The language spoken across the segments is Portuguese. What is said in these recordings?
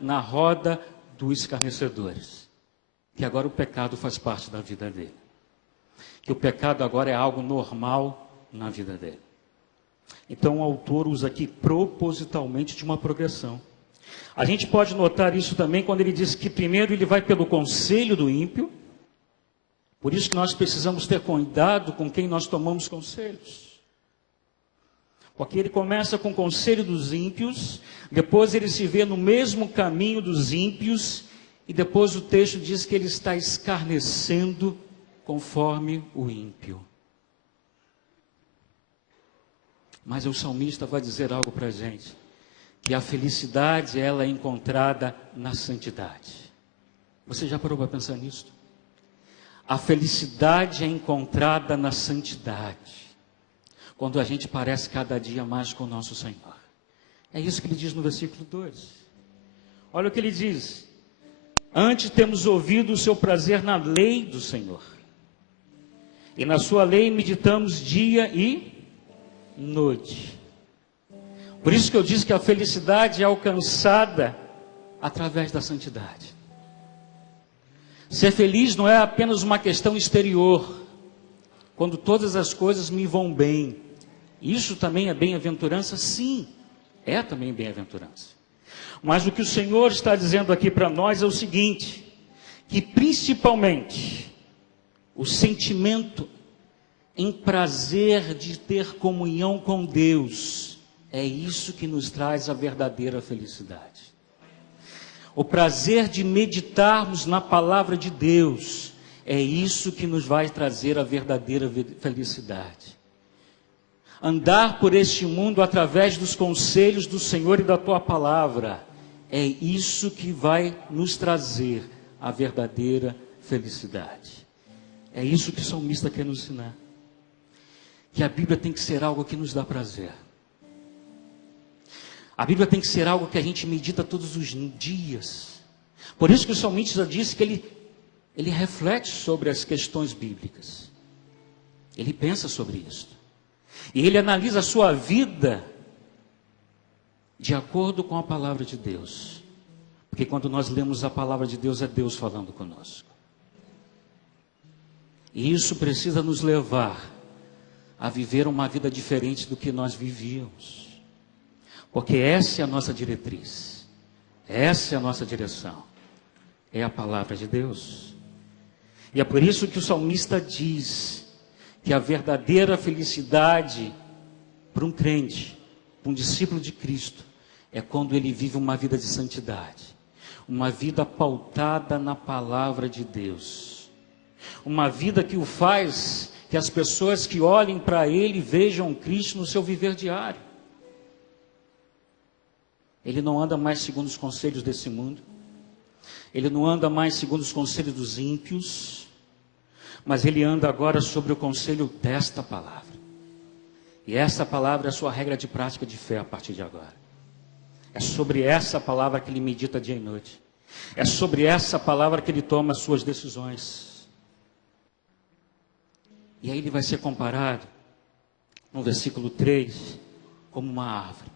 na roda dos escarnecedores. Que agora o pecado faz parte da vida dele. Que o pecado agora é algo normal na vida dele. Então o autor usa aqui propositalmente de uma progressão. A gente pode notar isso também quando ele diz que primeiro ele vai pelo conselho do ímpio. Por isso que nós precisamos ter cuidado com quem nós tomamos conselhos. Porque ele começa com o conselho dos ímpios, depois ele se vê no mesmo caminho dos ímpios, e depois o texto diz que ele está escarnecendo conforme o ímpio. Mas o salmista vai dizer algo para a gente, que a felicidade ela é encontrada na santidade. Você já parou para pensar nisso? A felicidade é encontrada na santidade. Quando a gente parece cada dia mais com o nosso Senhor. É isso que ele diz no versículo 2. Olha o que ele diz. Antes temos ouvido o seu prazer na lei do Senhor. E na sua lei meditamos dia e noite. Por isso que eu disse que a felicidade é alcançada através da santidade. Ser feliz não é apenas uma questão exterior. Quando todas as coisas me vão bem. Isso também é bem-aventurança? Sim, é também bem-aventurança. Mas o que o Senhor está dizendo aqui para nós é o seguinte, que principalmente o sentimento em prazer de ter comunhão com Deus, é isso que nos traz a verdadeira felicidade. O prazer de meditarmos na palavra de Deus, é isso que nos vai trazer a verdadeira felicidade. Andar por este mundo através dos conselhos do Senhor e da tua palavra, é isso que vai nos trazer a verdadeira felicidade. É isso que o salmista quer nos ensinar. Que a Bíblia tem que ser algo que nos dá prazer. A Bíblia tem que ser algo que a gente medita todos os dias. Por isso que o salmista disse que ele reflete sobre as questões bíblicas. Ele pensa sobre isso. E ele analisa a sua vida de acordo com a palavra de Deus. Porque quando nós lemos a palavra de Deus, é Deus falando conosco. E isso precisa nos levar a viver uma vida diferente do que nós vivíamos. Porque essa é a nossa diretriz. Essa é a nossa direção. É a palavra de Deus. E é por isso que o salmista diz que a verdadeira felicidade para um crente, para um discípulo de Cristo, é quando ele vive uma vida de santidade. Uma vida pautada na palavra de Deus. Uma vida que o faz que as pessoas que olhem para ele vejam Cristo no seu viver diário. Ele não anda mais segundo os conselhos desse mundo. Ele não anda mais segundo os conselhos dos ímpios. Mas ele anda agora sobre o conselho desta palavra. E essa palavra é a sua regra de prática de fé a partir de agora. É sobre essa palavra que ele medita dia e noite. É sobre essa palavra que ele toma as suas decisões. E aí ele vai ser comparado, no versículo 3, como uma árvore.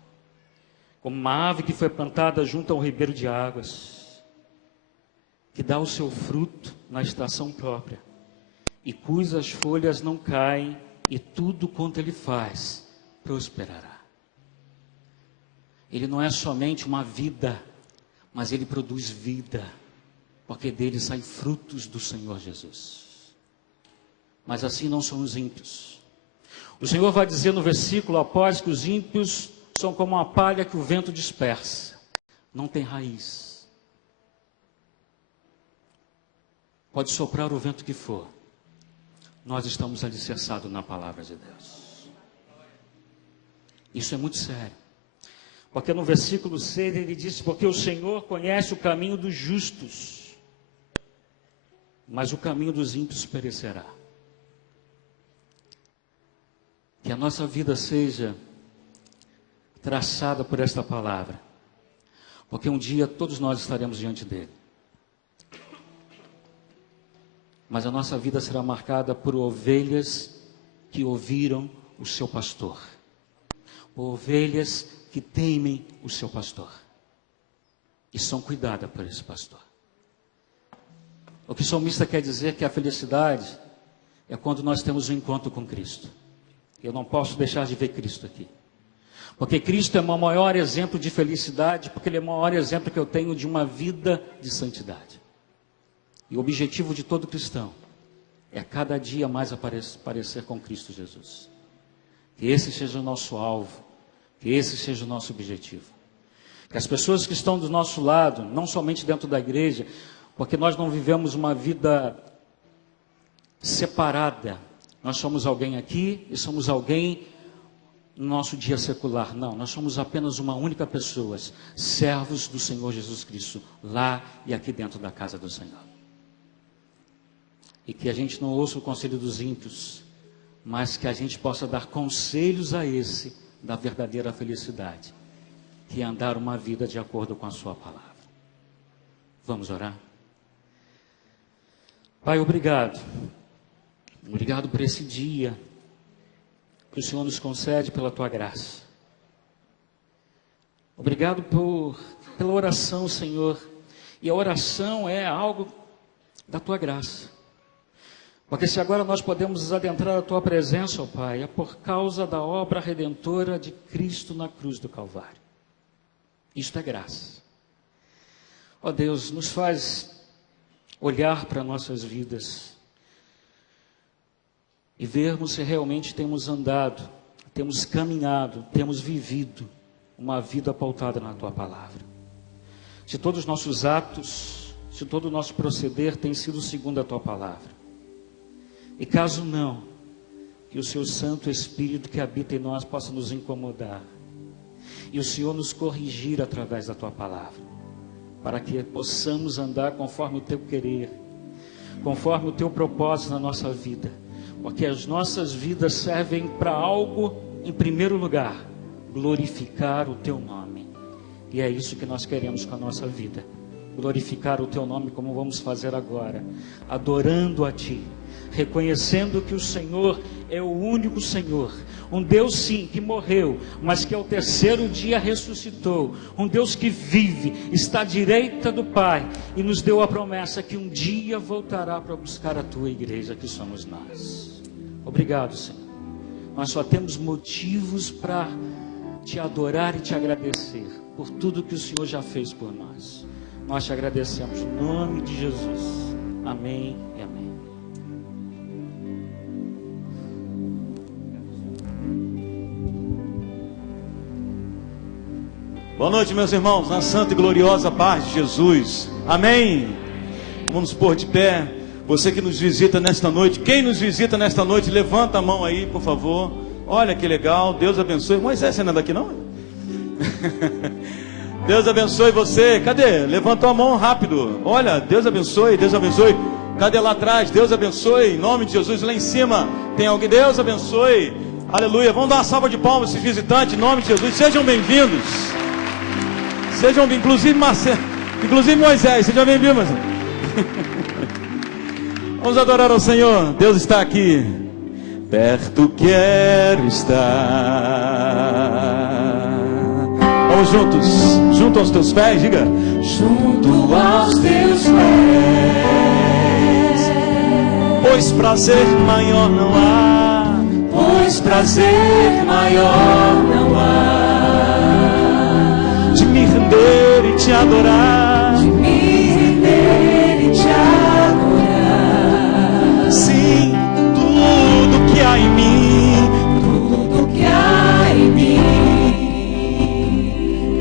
Como uma árvore que foi plantada junto ao ribeiro de águas, que dá o seu fruto na estação própria, e cujas folhas não caem, e tudo quanto ele faz, prosperará. Ele não é somente uma vida, mas ele produz vida, porque dele saem frutos do Senhor Jesus. Mas assim não são os ímpios. O Senhor vai dizer no versículo após que os ímpios são como uma palha que o vento dispersa. Não tem raiz. Pode soprar o vento que for. Nós estamos alicerçados na palavra de Deus. Isso é muito sério. Porque no versículo 6 ele diz, porque o Senhor conhece o caminho dos justos, mas o caminho dos ímpios perecerá. Que a nossa vida seja traçada por esta palavra, porque um dia todos nós estaremos diante dele. Mas a nossa vida será marcada por ovelhas que ouviram o seu pastor, por ovelhas que temem o seu pastor. e são cuidadas por esse pastor. O que o salmista quer dizer é que a felicidade é quando nós temos um encontro com Cristo. Eu não posso deixar de ver Cristo aqui. Porque Cristo é o maior exemplo de felicidade, porque Ele é o maior exemplo que eu tenho de uma vida de santidade. E o objetivo de todo cristão é cada dia mais parecer com Cristo Jesus. Que esse seja o nosso alvo, que esse seja o nosso objetivo. Que as pessoas que estão do nosso lado, não somente dentro da igreja, porque nós não vivemos uma vida separada. Nós somos alguém aqui e somos alguém no nosso dia secular. Não, nós somos apenas uma única pessoa, servos do Senhor Jesus Cristo, lá e aqui dentro da casa do Senhor. E que a gente não ouça o conselho dos ímpios, mas que a gente possa dar conselhos a esse da verdadeira felicidade, que é andar uma vida de acordo com a sua palavra. Vamos orar? Pai, obrigado. Obrigado por esse dia que o Senhor nos concede pela tua graça. Obrigado pela oração, Senhor. E a oração é algo da tua graça. Porque se agora nós podemos nos adentrar à tua presença, ó Pai, é por causa da obra redentora de Cristo na cruz do Calvário. Isto é graça. Ó Deus, nos faz olhar para nossas vidas e vermos se realmente temos andado, temos caminhado, temos vivido uma vida pautada na tua palavra. Se todos os nossos atos, se todo o nosso proceder tem sido segundo a tua palavra. E caso não, que o seu Santo Espírito que habita em nós possa nos incomodar. E o Senhor nos corrigir através da tua palavra. Para que possamos andar conforme o teu querer, conforme o teu propósito na nossa vida. Porque as nossas vidas servem para algo, em primeiro lugar, glorificar o teu nome. E é isso que nós queremos com a nossa vida. Glorificar o teu nome como vamos fazer agora. Adorando a ti. Reconhecendo que o Senhor é o único Senhor. Um Deus sim, que morreu, mas que ao terceiro dia ressuscitou. Um Deus que vive, está à direita do Pai. E nos deu a promessa que um dia voltará para buscar a tua igreja, que somos nós. Obrigado, Senhor. Nós só temos motivos para te adorar e te agradecer por tudo que o Senhor já fez por nós. Nós te agradecemos em nome de Jesus. Amém e amém. Boa noite, meus irmãos, na santa e gloriosa paz de Jesus. Amém. Vamos nos pôr de pé. Você que nos visita nesta noite, quem nos visita nesta noite, levanta a mão aí, por favor. Olha que legal, Deus abençoe. Moisés, você não é daqui não? Deus abençoe você. Cadê? Levantou a mão rápido. Olha, Deus abençoe, Deus abençoe. Cadê lá atrás? Deus abençoe, em nome de Jesus. Lá em cima tem alguém. Deus abençoe. Aleluia. Vamos dar uma salva de palmas esses visitantes, em nome de Jesus. Sejam bem-vindos. Sejam bem-vindos, inclusive Moisés, sejam bem-vindos, Moisés. Vamos adorar ao Senhor. Deus está aqui. Perto quero estar. Vamos juntos, junto aos teus pés, diga. Junto aos teus pés. Pois prazer maior não há. Pois prazer maior não há. De me render e te adorar. De me render e te adorar. Sim, tudo que há em mim. Tudo que há em mim.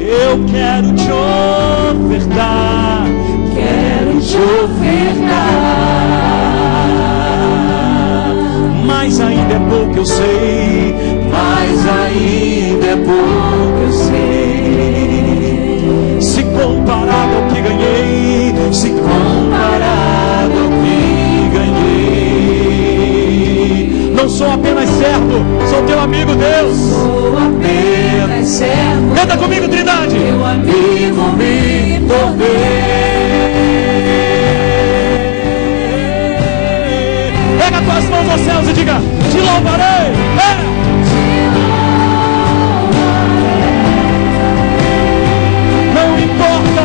Eu quero te ofertar. Quero te ofertar. Mas ainda é pouco eu sei. Mas ainda é pouco eu sei. Se comparado ao que ganhei, se comparado ao que ganhei, não sou apenas servo, sou teu amigo, Deus. Sou apenas servo. Canta comigo, Trindade. Teu amigo me tornei. Pega tuas mãos aos céus e diga: te louvarei. Não importa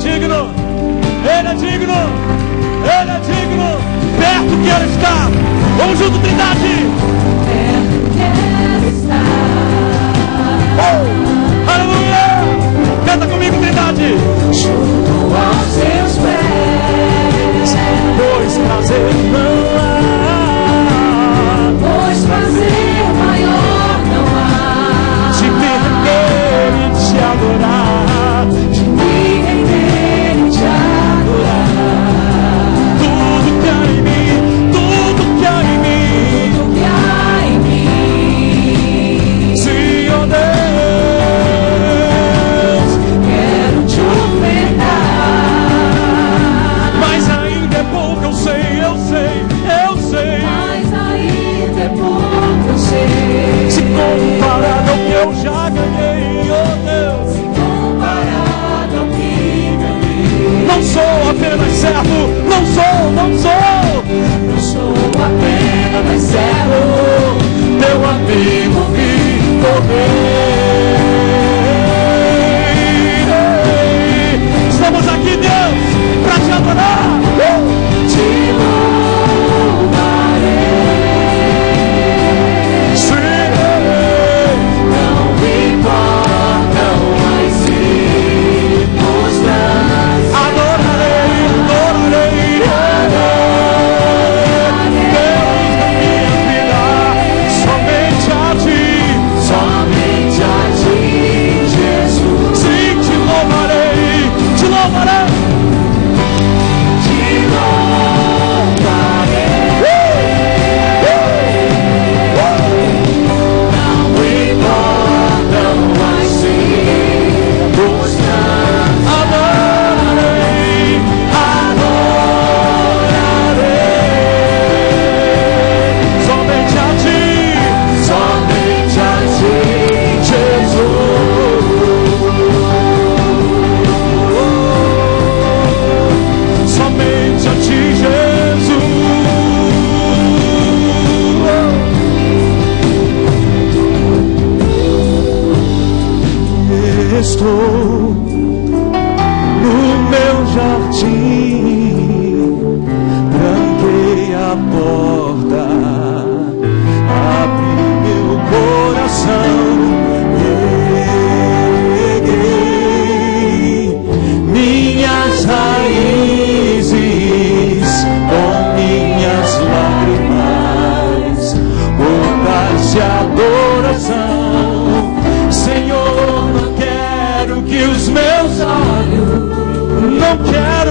digno, Ele é digno, Ele é digno. Perto quero estar. Vamos junto, Trindade. Perto quero estar. Aleluia. Canta comigo, Trindade. Junto aos seus pés. Pois prazer não há. Pois prazer maior não há. De me render e te adorar. De me render e te adorar. Tudo que há em mim, tudo que há em mim. Tudo que há em mim. Senhor Deus, Quero te ofertar. mas ainda é pouco, eu sei, eu sei, eu sei. Mas ainda é pouco, eu sei. Se comparado ao que eu já ganhei, oh Deus. Se comparado ao que ganhei. Não sou apenas servo, não sou. Não sou apenas servo. Teu amigo Vitor Rei. Estamos aqui, Deus, para te adorar. Te louvarei. Sim. Não importam as circunstâncias. Adorarei. Deus da minha vida, somente a ti. Somente a ti, Jesus. Sim, te louvarei. Te louvarei. Não importam as circunstâncias. Adorarei. Somente a ti. Somente a ti, Somente a ti, Jesus. Estou no meu jardim, tranquei a porta, abri meu coração, reguei minhas raízes com minhas lágrimas, gotas de adoração. Senhor, não quero que os meus olhos, não quero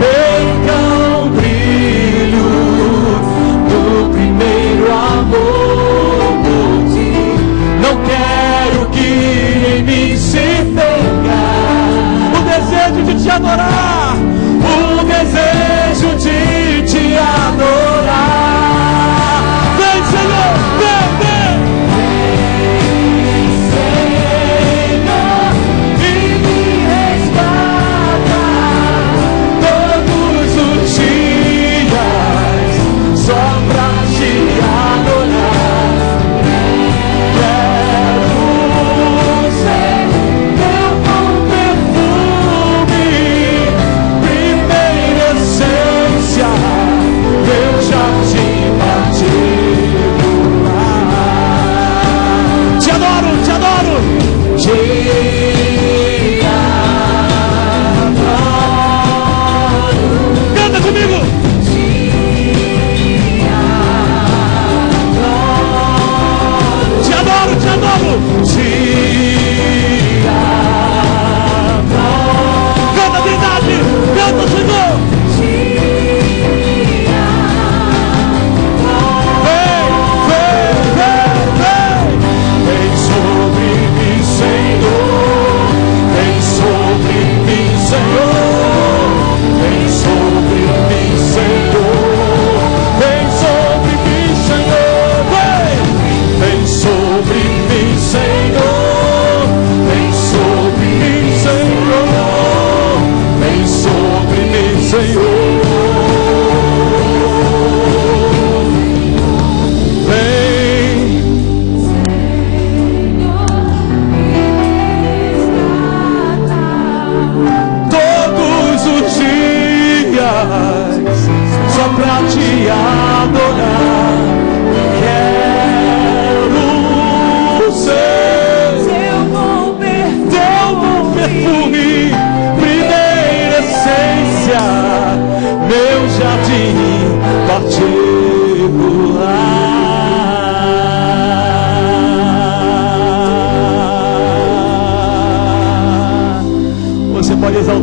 percam o brilho do primeiro amor por ti. Não quero que em mim se perca o desejo de te adorar, o desejo de te adorar. Vem, Senhor, vem, vem. Senhor, e me resgata Todos os dias, só pra te adorar. Quero ser teu bom perfume, primeira essência, teu jardim particular. Te adoro, te adoro. Te adoro. Canta comigo. Te adoro, te adoro. Te adoro. Canta, Trindade. Canta, Senhor. Vem, vem, vem, vem. Vem sobre mim, Senhor. Vem sobre mim, Senhor. Vem sobre mim, Senhor. Vem sobre mim, Senhor. Vem. Vem sobre mim, Senhor. Vem sobre mim, Senhor. Vem sobre mim, Senhor. Vem. Senhor, me resgata.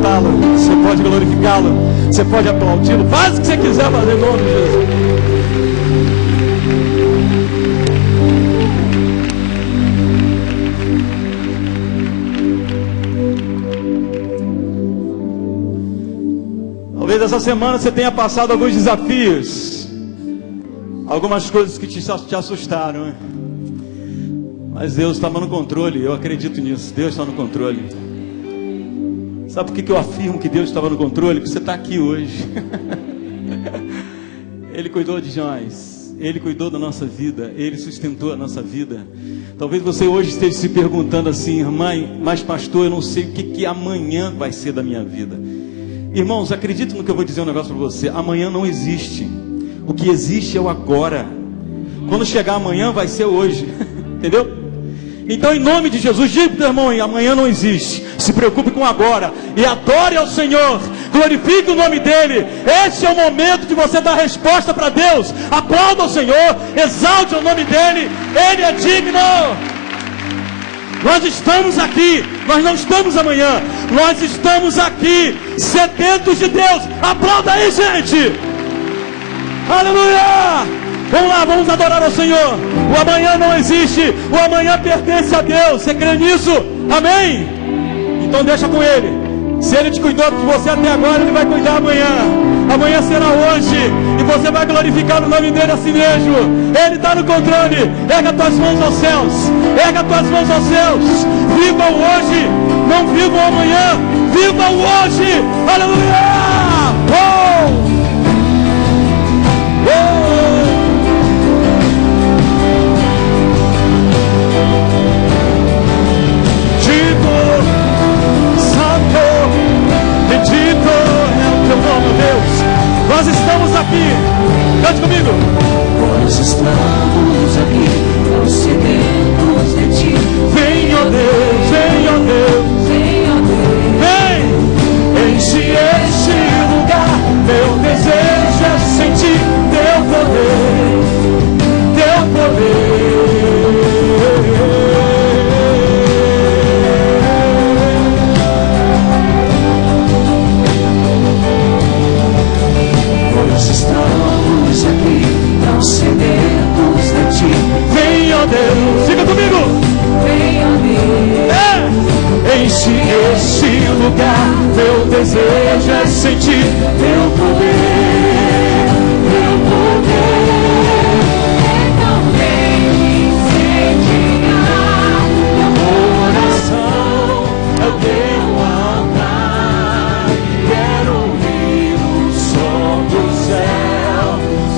exaltá-lo, você pode glorificá-lo, você pode aplaudi-lo. Faz o que você quiser fazer em nome de Jesus. Talvez essa semana você tenha passado alguns desafios, algumas coisas que te assustaram, né? Mas Deus estava no controle, eu acredito nisso. Deus está no controle. Sabe por que eu afirmo que Deus estava no controle? Porque você está aqui hoje. Ele cuidou de nós, Ele cuidou da nossa vida, Ele sustentou a nossa vida. Talvez você hoje esteja se perguntando assim: mãe, mas pastor, eu não sei o que amanhã vai ser da minha vida. Irmãos, acredite no que eu vou dizer um negócio para você. Amanhã não existe. O que existe é o agora. Quando chegar amanhã vai ser hoje. Entendeu? Então, em nome de Jesus, diga para o teu irmão: amanhã não existe. Se preocupe com agora e adore ao Senhor. Glorifique o nome dEle. Esse é o momento de você dar resposta para Deus. Aplauda ao Senhor, exalte o nome dEle. Ele é digno. Nós estamos aqui, nós não estamos amanhã. Nós estamos aqui, sedentos de Deus. Aplauda aí, gente. Aleluia. Vamos lá, vamos adorar ao Senhor. O amanhã não existe, o amanhã pertence a Deus. Você crê nisso? Amém? Então deixa com Ele. Se Ele te cuidou de você até agora, Ele vai cuidar amanhã. Amanhã será hoje, e você vai glorificar o nome dEle assim mesmo. Ele está no controle. Erga as tuas mãos aos céus. Erga as tuas mãos aos céus. Viva o hoje, não viva o amanhã. Viva o hoje. Aleluia. Oh! Bendito é o teu nome, Deus. Nós estamos aqui. Cante comigo. Nós estamos aqui, tão sedentos de ti. Vem, ó Deus, vem, ó Deus. Vem, ó Deus. Vem, enche este lugar. Meu desejo é sentir teu poder. Teu poder. Estamos aqui, tão sedentos de ti. Vem, ó Deus, diga comigo. Vem, ó Deus. Enche este lugar. Meu desejo é sentir teu poder. Teu poder. Então vem incendiar meu coração é o teu altar. Quero ouvir o som do céu,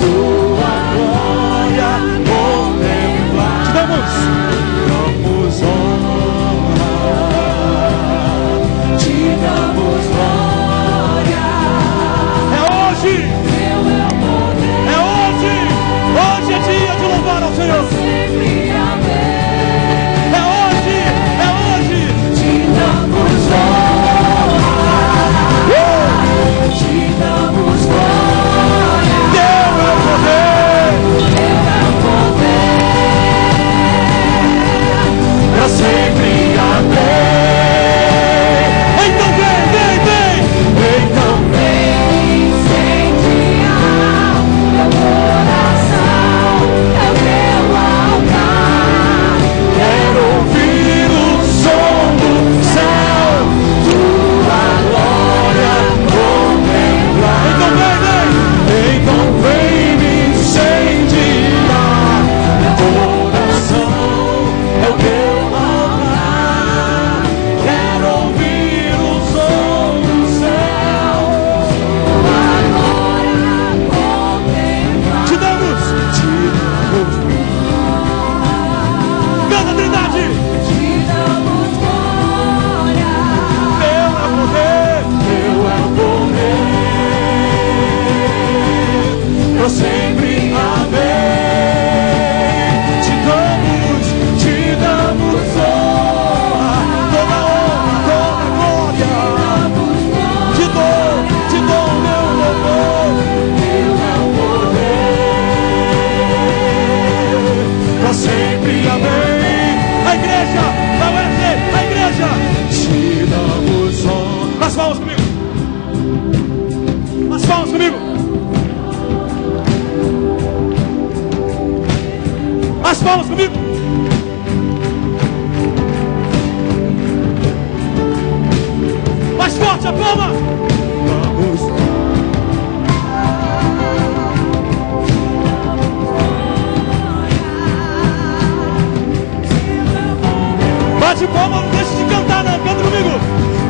tua glória contemplar. Te damos honra, te damos glória. É palmas comigo. Mais forte a palma. Vamos. Bate palma, não deixe de cantar, não. Canta comigo.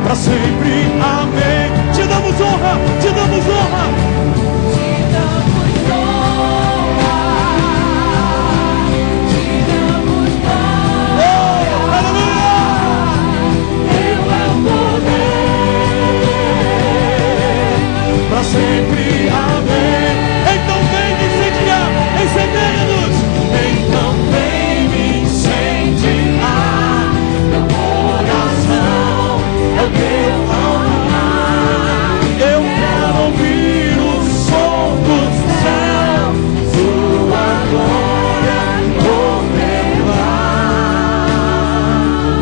Para sempre, amém. Te damos honra, te damos honra. Sempre, amém. Então vem me incendiar, incendeia-nos. Então vem me incendiar. Meu coração é o teu altar. Eu quero ouvir o som do céu, sua glória contemplar.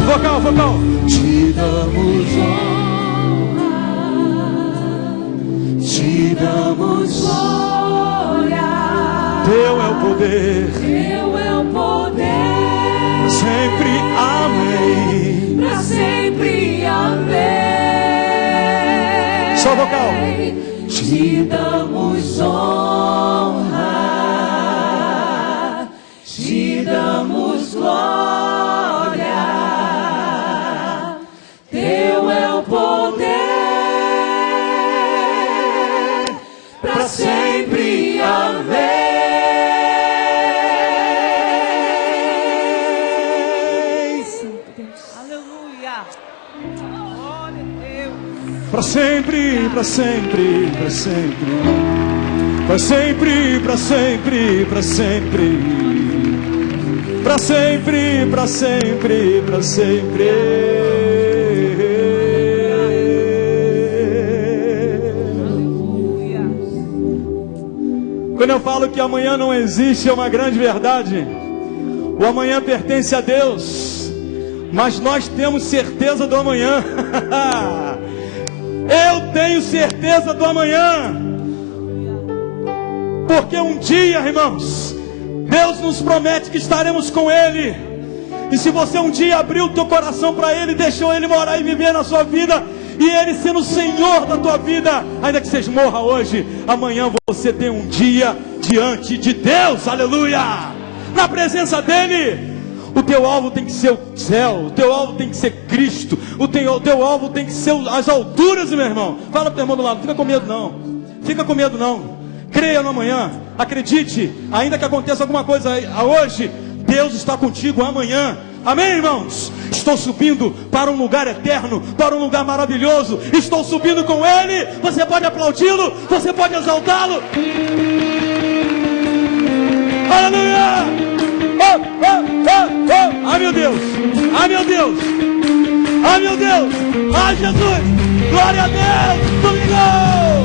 Vocal, vocal. Te damos te damos glória. Teu é o poder, teu é o poder. Sempre amém. Para sempre amém. Só vocal. Te damos honra, te damos glória. Teu é o poder. Para sempre, amém. Aleluia. Glória a Deus. Para sempre, para sempre, para sempre. Para sempre, para sempre, para sempre. Para sempre, para sempre, para sempre. Quando eu falo que amanhã não existe, é uma grande verdade. O amanhã pertence a Deus, mas nós temos certeza do amanhã. Eu tenho certeza do amanhã, porque um dia, irmãos, Deus nos promete que estaremos com Ele. E se você um dia abriu o teu coração para Ele, deixou Ele morar e viver na sua vida, e Ele sendo o Senhor da tua vida, ainda que você morra hoje, amanhã você tem um dia diante de Deus, aleluia, na presença dEle. O teu alvo tem que ser o céu, o teu alvo tem que ser Cristo, o teu alvo tem que ser as alturas, meu irmão. Fala pro teu irmão do lado, fica com medo não, fica com medo não, creia no amanhã, acredite, ainda que aconteça alguma coisa hoje, Deus está contigo amanhã. Amém, irmãos? Estou subindo para um lugar eterno, para um lugar maravilhoso. Estou subindo com Ele. Você pode aplaudi-lo, você pode exaltá-lo. Aleluia! Oh, oh, oh, oh. Ai meu Deus! Ai meu Deus! Ai meu Deus! Ai Jesus! Glória a Deus! Domingo!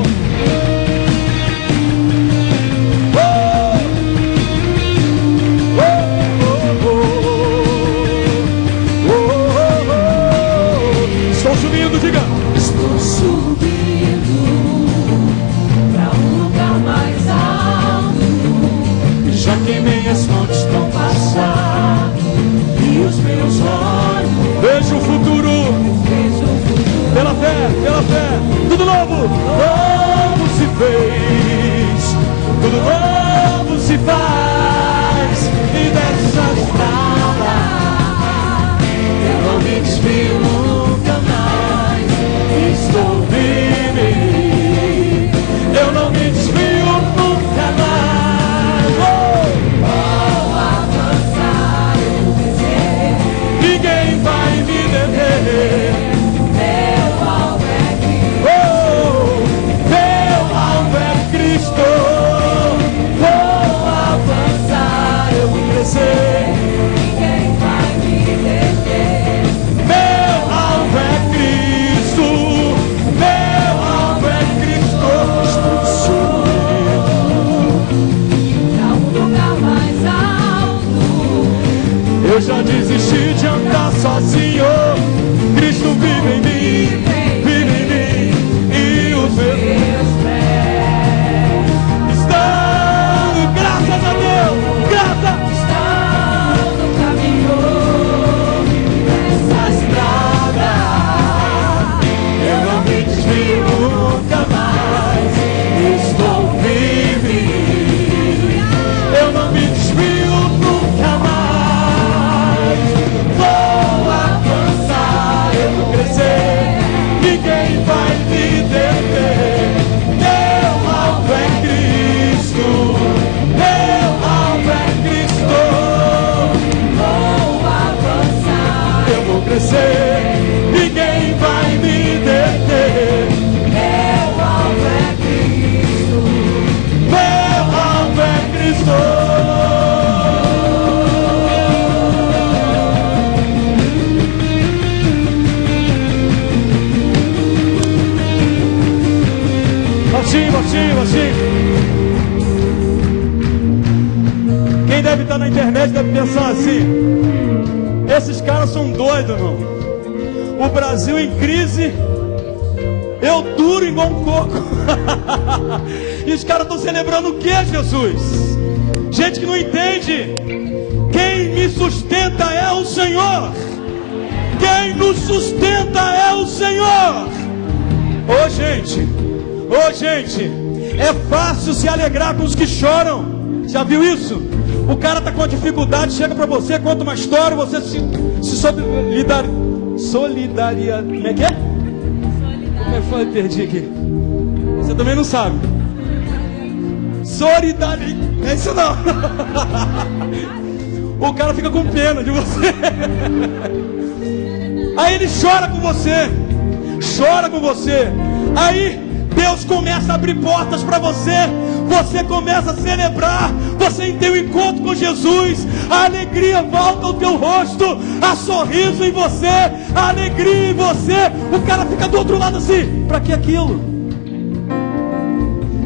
Diga. Estou subindo para um lugar mais alto. Já que minhas fontes estão passar e os meus olhos vejo o futuro. Pela fé, tudo novo. Novo se fez, tudo novo se faz. E dessa estrada eu não me desvio nunca mais. estou firme, eu não me desvio nunca mais. Vou avançar, eu dizer, Ninguém vai me deter. meu alvo é Cristo. Meu alvo é Cristo. Vou avançar, Eu vou crescer. ninguém vai me deter. Meu alvo é Cristo. Meu alvo é Cristo. Estou subindo Para um lugar mais alto. Eu já desisti de andar sozinho. Cristo vive em mim, vive em mim. E os meus estão, graças a Deus, graças. baixinho. Quem deve estar na internet deve pensar assim: esses caras são doidos, irmão. O Brasil em crise, eu duro igual um coco. E os caras estão celebrando o que, Jesus? Gente que não entende. Quem me sustenta é o Senhor. Quem nos sustenta é o Senhor. Ô gente, é fácil se alegrar com os que choram. Já viu isso? O cara está com uma dificuldade, chega para você, conta uma história, você se solidaria. Como é que é? Como é que foi? Perdi aqui. Você também não sabe. Solidariedade. É isso não. O cara fica com pena de você. Aí ele chora com você. Aí Deus começa a abrir portas para você. Você começa a celebrar. Você tem um encontro com Jesus. A alegria volta ao teu rosto. Há sorriso em você. A alegria em você. O cara fica do outro lado assim: para que aquilo?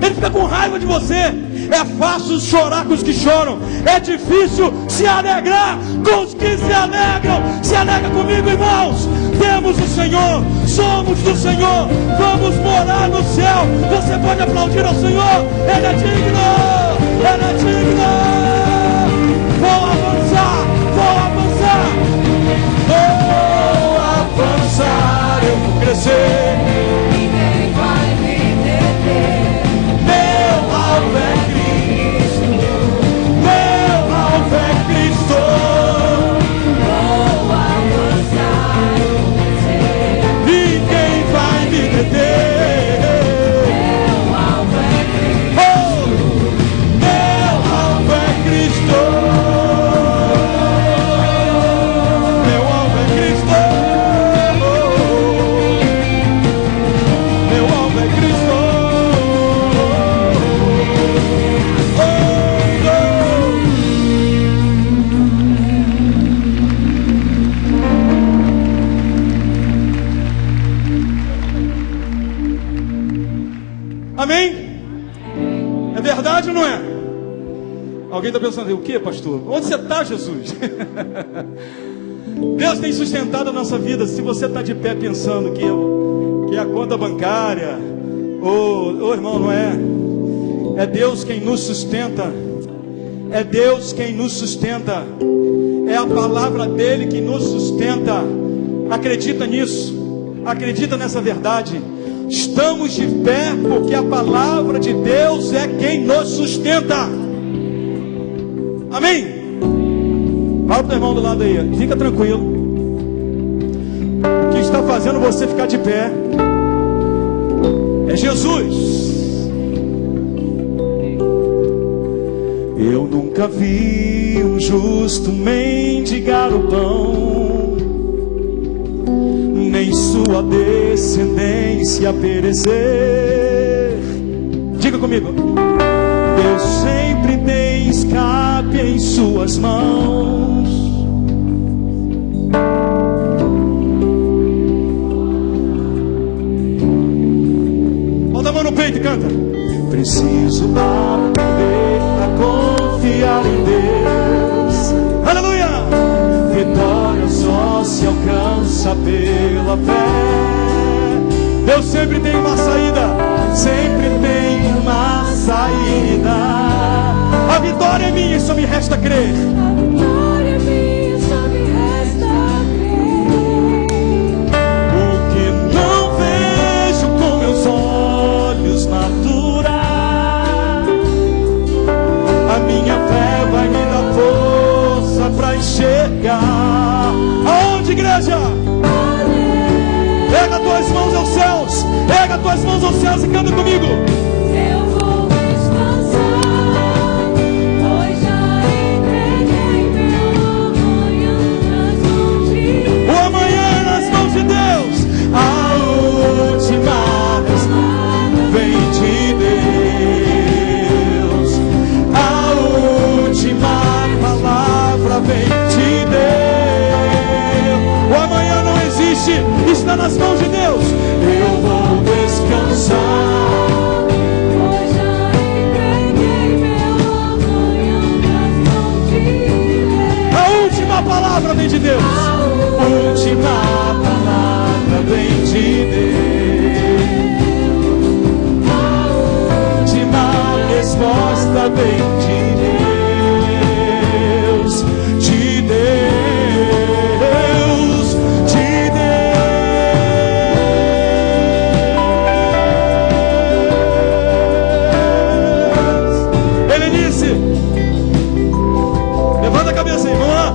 Ele fica com raiva de você. É fácil chorar com os que choram. É difícil se alegrar com os que se alegram. Se alegra comigo, irmãos. Temos o Senhor, somos do Senhor, vamos morar no céu. Você pode aplaudir ao Senhor. Ele é digno, Ele é digno. Vou avançar, eu vou crescer. Ninguém vai me deter. Meu alvo é Cristo, meu alvo é Cristo. Vou avançar, eu vou crescer. Ninguém vai me deter. Meu alvo é Cristo. Oh, meu alvo é Cristo. Meu alvo é Cristo. Meu alvo é Cristo. Amém? É verdade ou não é? Alguém está pensando: o que, pastor? Onde você está, Jesus? Deus tem sustentado a nossa vida. Se você está de pé pensando que é a conta bancária, ou irmão, não é. É Deus quem nos sustenta. É Deus quem nos sustenta. É a palavra dele que nos sustenta. Acredita nisso. Acredita nessa verdade. Estamos de pé porque a palavra de Deus é quem nos sustenta. Amém? Fala para o irmão do lado aí. Fica tranquilo. O que está fazendo você ficar de pé é Jesus. Eu nunca vi um justo mendigar o pão, nem sua descendência perecer. Diga comigo: Deus sempre tem escape em suas mãos. Bota a mão no peito e canta. Preciso aprender a confiar em Deus. Aleluia! Vitória só se alcança pela fé. Deus sempre tem uma saída. Sempre tem uma saída. A vitória é minha, só me resta crer. A vitória é minha, só me resta crer. O que não vejo com meus olhos naturais, a minha fé vai me dar força para enxergar. Aonde, igreja? Pega as tuas mãos aos céus. Pega as tuas mãos aos céus e canta comigo. Eu vou descansar, pois já entreguei meu amanhã nas mãos de O amanhã é nas mãos de Deus. A última resposta vem de Deus. A última palavra vem de Deus. O amanhã não existe, está nas mãos de Deus. Eu vou descansar, palavra vem de Deus. Última palavra vem de Deus. A última resposta vem de Deus. De Deus. De Deus. Ele disse, levanta a cabeça aí, vamos lá.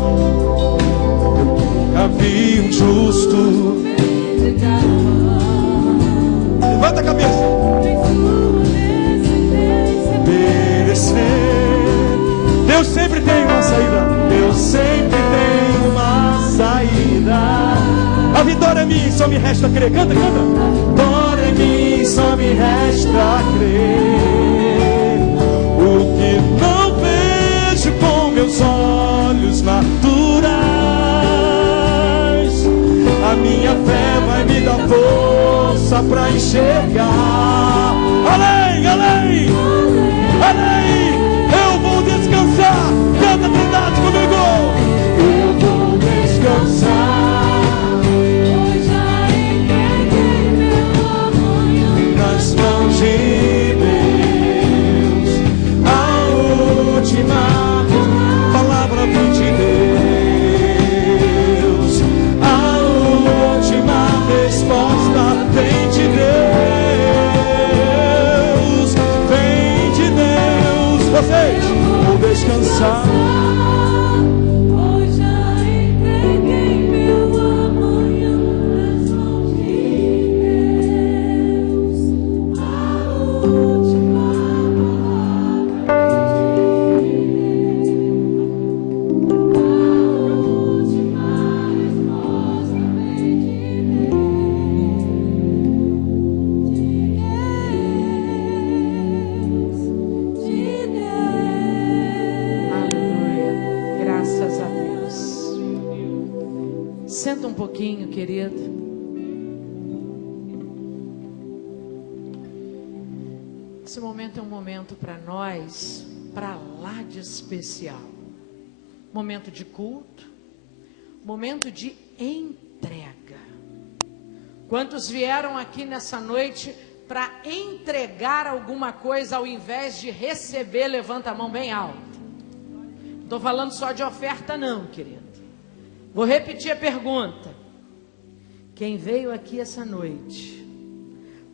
Havia um justo. Levanta a cabeça. Deus sempre tem uma saída. Deus sempre tem uma saída. A vitória é minha, só me resta crer. Canta, canta. Vitória é minha, só me resta crer. O que não vejo com meus olhos naturais, a minha fé vai me dar força pra enxergar. Além, além, além. Eu vou descansar. Canta, Trindade, comigo. Eu vou descansar. Hoje já entreguei meu amanhã Nas mãos de Deus. A última palavra vem de Deus. A última resposta vem de Deus. Vem de Deus. Vocês vão descansar. Hoje já entreguei meu amanhã nas mãos de Deus. A última palavra vem de Deus. A última resposta vem de Aleluia. Graças a Deus. Senta um pouquinho, querido. Esse momento é um momento para nós, para lá de especial. Momento de culto, momento de entrega. Quantos vieram aqui nessa noite para entregar alguma coisa ao invés de receber? Levanta a mão bem alto. Não estou falando só de oferta não, querido. Vou repetir a pergunta. Quem veio aqui essa noite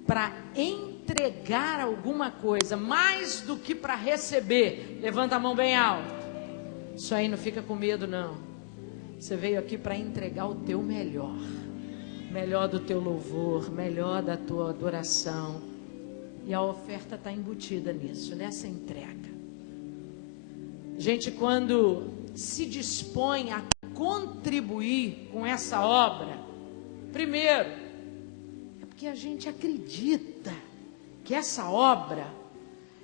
para entregar alguma coisa, mais do que para receber, levanta a mão bem alto. Isso aí, não fica com medo não. Você veio aqui para entregar o teu melhor. Melhor do teu louvor, melhor da tua adoração. E a oferta está embutida nisso, nessa entrega. Gente, quando se dispõe a contribuir com essa obra, primeiro, é porque a gente acredita que essa obra,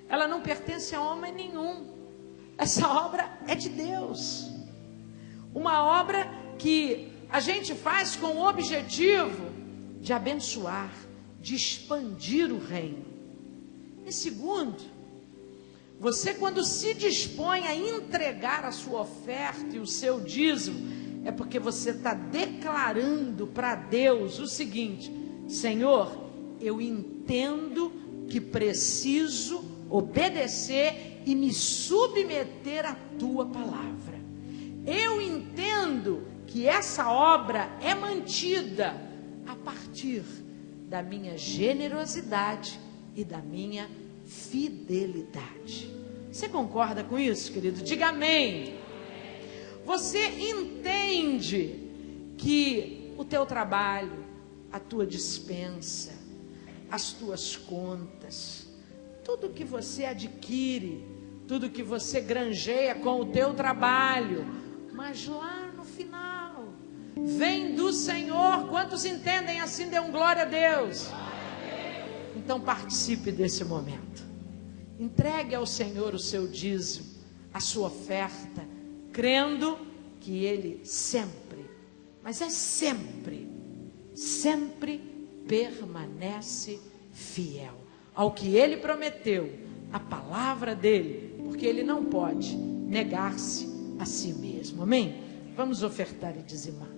ela não pertence a homem nenhum. Essa obra é de Deus. Uma obra que a gente faz com o objetivo de abençoar, de expandir o reino. E segundo, você quando se dispõe a entregar a sua oferta e o seu dízimo, é porque você está declarando para Deus o seguinte: Senhor, eu entendo que preciso obedecer e me submeter à tua palavra. Eu entendo que essa obra é mantida a partir da minha generosidade e da minha fidelidade. Você concorda com isso, querido? Diga amém. Você entende que o teu trabalho, a tua despensa, as tuas contas, tudo que você adquire, tudo que você granjeia com o teu trabalho, mas lá no final vem do Senhor. Quantos entendem assim? Dê um glória a Deus. Então participe desse momento. Entregue ao Senhor o seu dízimo, a sua oferta, crendo que Ele sempre, mas é sempre, sempre permanece fiel ao que Ele prometeu, a palavra dele, porque Ele não pode negar-se a si mesmo. Amém? Vamos ofertar e dizimar.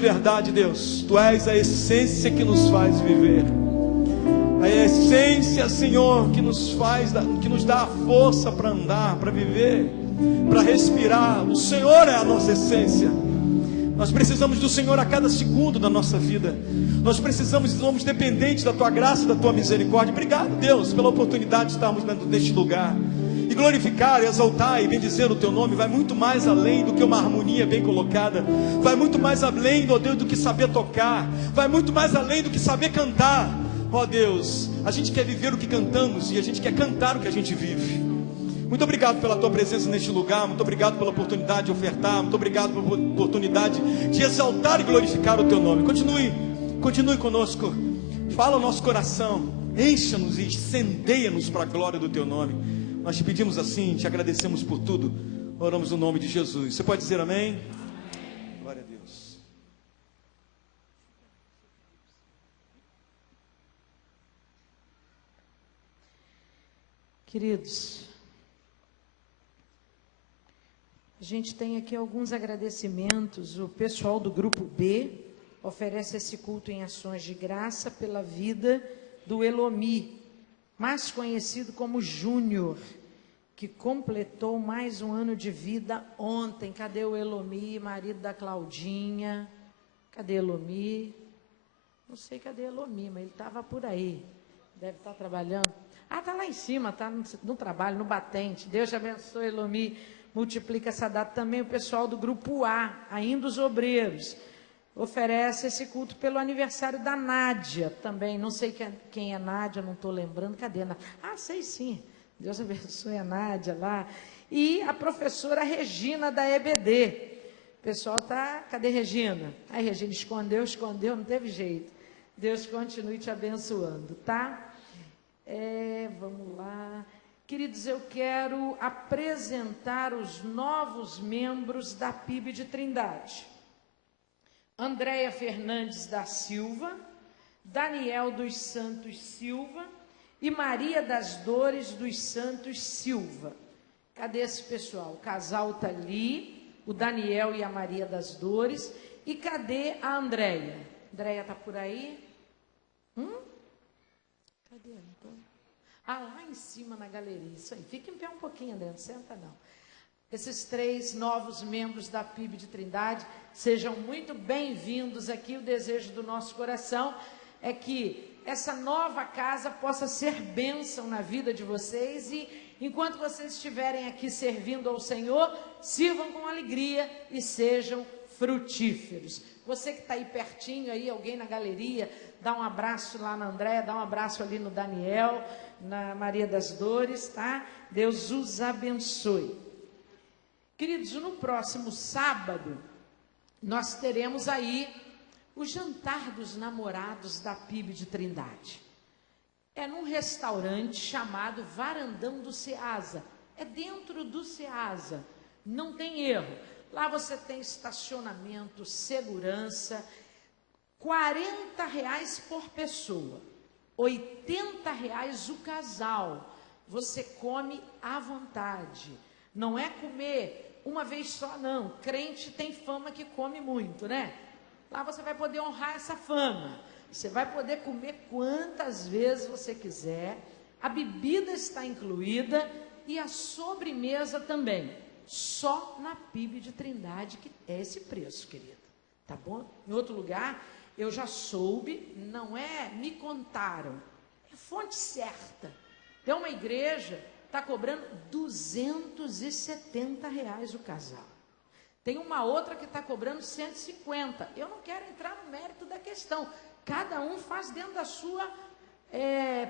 Verdade, Deus, Tu és a essência que nos faz viver, a essência, Senhor, que nos dá a força para andar, para viver, para respirar. O Senhor é a nossa essência. Nós precisamos do Senhor a cada segundo da nossa vida. Nós somos dependentes da Tua graça, da Tua misericórdia. Obrigado, Deus, pela oportunidade de estarmos neste lugar. E glorificar, exaltar e bendizer o Teu nome vai muito mais além do que uma harmonia bem colocada. Vai muito mais além, ó Deus, do que saber tocar. Vai muito mais além do que saber cantar. Ó Deus, a gente quer viver o que cantamos e a gente quer cantar o que a gente vive. Muito obrigado pela Tua presença neste lugar. Muito obrigado pela oportunidade de ofertar. Muito obrigado pela oportunidade de exaltar e glorificar o Teu nome. Continue conosco. Fala o nosso coração. Encha-nos e incendeia-nos para a glória do Teu nome. Nós te pedimos assim, te agradecemos por tudo. Oramos no nome de Jesus. Você pode dizer amém? Glória a Deus. Queridos, a gente tem aqui alguns agradecimentos. O pessoal do grupo B oferece esse culto em ações de graça pela vida do Elomi, mais conhecido como Júnior, que completou mais um ano de vida ontem. Cadê o Elomi, marido da Claudinha? Cadê Elomi? Não sei cadê Elomi, mas ele estava por aí. Deve estar trabalhando. Ah, está lá em cima, está no trabalho, no batente. Deus te abençoe, Elomi. Multiplica essa data. Também o pessoal do grupo A, ainda os obreiros, oferece esse culto pelo aniversário da Nádia também. Não sei quem é Nádia, não estou lembrando. Cadê a Nádia? Ah, sei sim. Deus abençoe a Nádia lá. E a professora Regina da EBD. O pessoal está... Cadê Regina? Aí, Regina, escondeu, não teve jeito. Deus continue te abençoando, tá? Vamos lá. Queridos, eu quero apresentar os novos membros da PIB de Trindade. Andréia Fernandes da Silva, Daniel dos Santos Silva e Maria das Dores dos Santos Silva. Cadê esse pessoal? O casal está ali, o Daniel e a Maria das Dores. E cadê a Andréia? Andréia está por aí? Cadê? Lá em cima na galeria. Isso aí. Fica em pé um pouquinho, André, não senta não. Esses 3 novos membros da PIB de Trindade, sejam muito bem-vindos aqui. O desejo do nosso coração é que essa nova casa possa ser bênção na vida de vocês e, enquanto vocês estiverem aqui servindo ao Senhor, sirvam com alegria e sejam frutíferos. Você que está aí pertinho, aí, alguém na galeria, dá um abraço lá na Andréia, dá um abraço ali no Daniel, na Maria das Dores, tá? Deus os abençoe. Queridos, no próximo sábado, nós teremos aí o jantar dos namorados da PIB de Trindade. É num restaurante chamado Varandão do Ceasa. É dentro do Ceasa, não tem erro. Lá você tem estacionamento, segurança, R$40 por pessoa, R$80 o casal. Você come à vontade. Não é comer uma vez só, não. Crente tem fama que come muito, né? Lá você vai poder honrar essa fama. Você vai poder comer quantas vezes você quiser. A bebida está incluída e a sobremesa também. Só na PIB de Trindade que é esse preço, querida. Tá bom? Em outro lugar, eu já soube, não é, me contaram. É fonte certa. Tem uma igreja, está cobrando R$270 o casal. Tem uma outra que está cobrando 150. Eu não quero entrar no mérito da questão. Cada um faz dentro da sua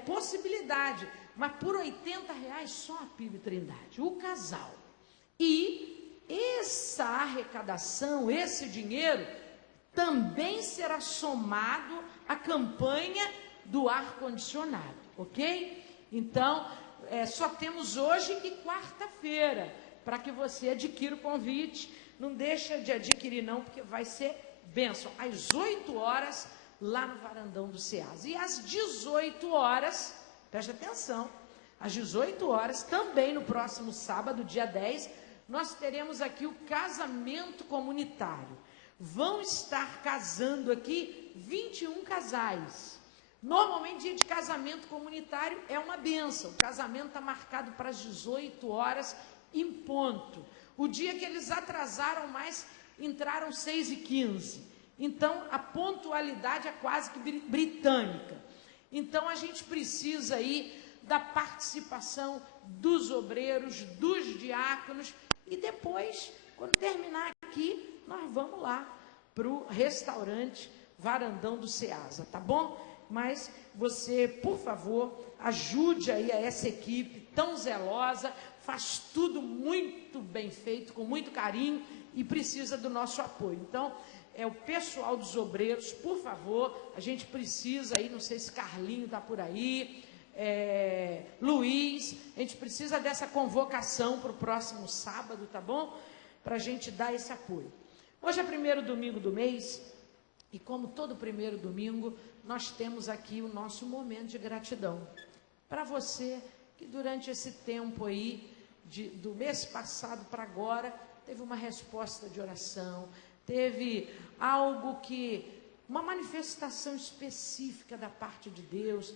possibilidade. Mas por R$80 só a PIB Trindade, o casal. E essa arrecadação, esse dinheiro, também será somado à campanha do ar-condicionado, ok? Então, só temos hoje e quarta-feira para que você adquira o convite. Não deixa de adquirir não, porque vai ser bênção. Às 8 horas, lá no Varandão do Ceasa. E às 18 horas, preste atenção, às 18 horas, também no próximo sábado, dia 10, nós teremos aqui o casamento comunitário. Vão estar casando aqui 21 casais. Normalmente, dia de casamento comunitário é uma bênção. O casamento está marcado para as 18 horas em ponto. O dia que eles atrasaram mais, entraram 6h15. Então, a pontualidade é quase que britânica. Então, a gente precisa aí da participação dos obreiros, dos diáconos. E depois, quando terminar aqui, nós vamos lá para o restaurante Varandão do Ceasa, tá bom? Mas você, por favor, ajude aí a essa equipe tão zelosa, faz tudo muito bem feito, com muito carinho e precisa do nosso apoio. Então, o pessoal dos obreiros, por favor, a gente precisa aí, não sei se Carlinho está por aí, Luiz, a gente precisa dessa convocação para o próximo sábado, tá bom? Para a gente dar esse apoio. Hoje é primeiro domingo do mês e como todo primeiro domingo, nós temos aqui o nosso momento de gratidão. Para você que durante esse tempo aí, do mês passado para agora, teve uma resposta de oração, teve algo uma manifestação específica da parte de Deus,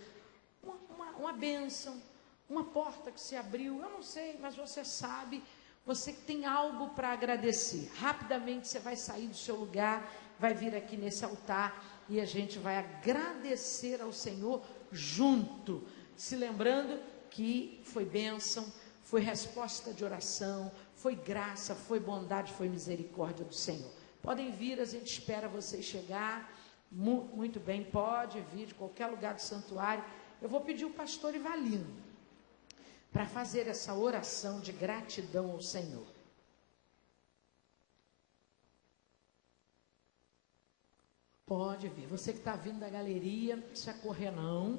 uma bênção, uma porta que se abriu, eu não sei, mas você sabe, você tem algo para agradecer. Rapidamente você vai sair do seu lugar, vai vir aqui nesse altar e a gente vai agradecer ao Senhor junto, se lembrando que foi bênção, foi resposta de oração, foi graça, foi bondade, foi misericórdia do Senhor. Podem vir, a gente espera vocês chegar. Muito bem, pode vir de qualquer lugar do santuário. Eu vou pedir o pastor Ivalino para fazer essa oração de gratidão ao Senhor. Pode vir. Você que está vindo da galeria, não precisa correr não.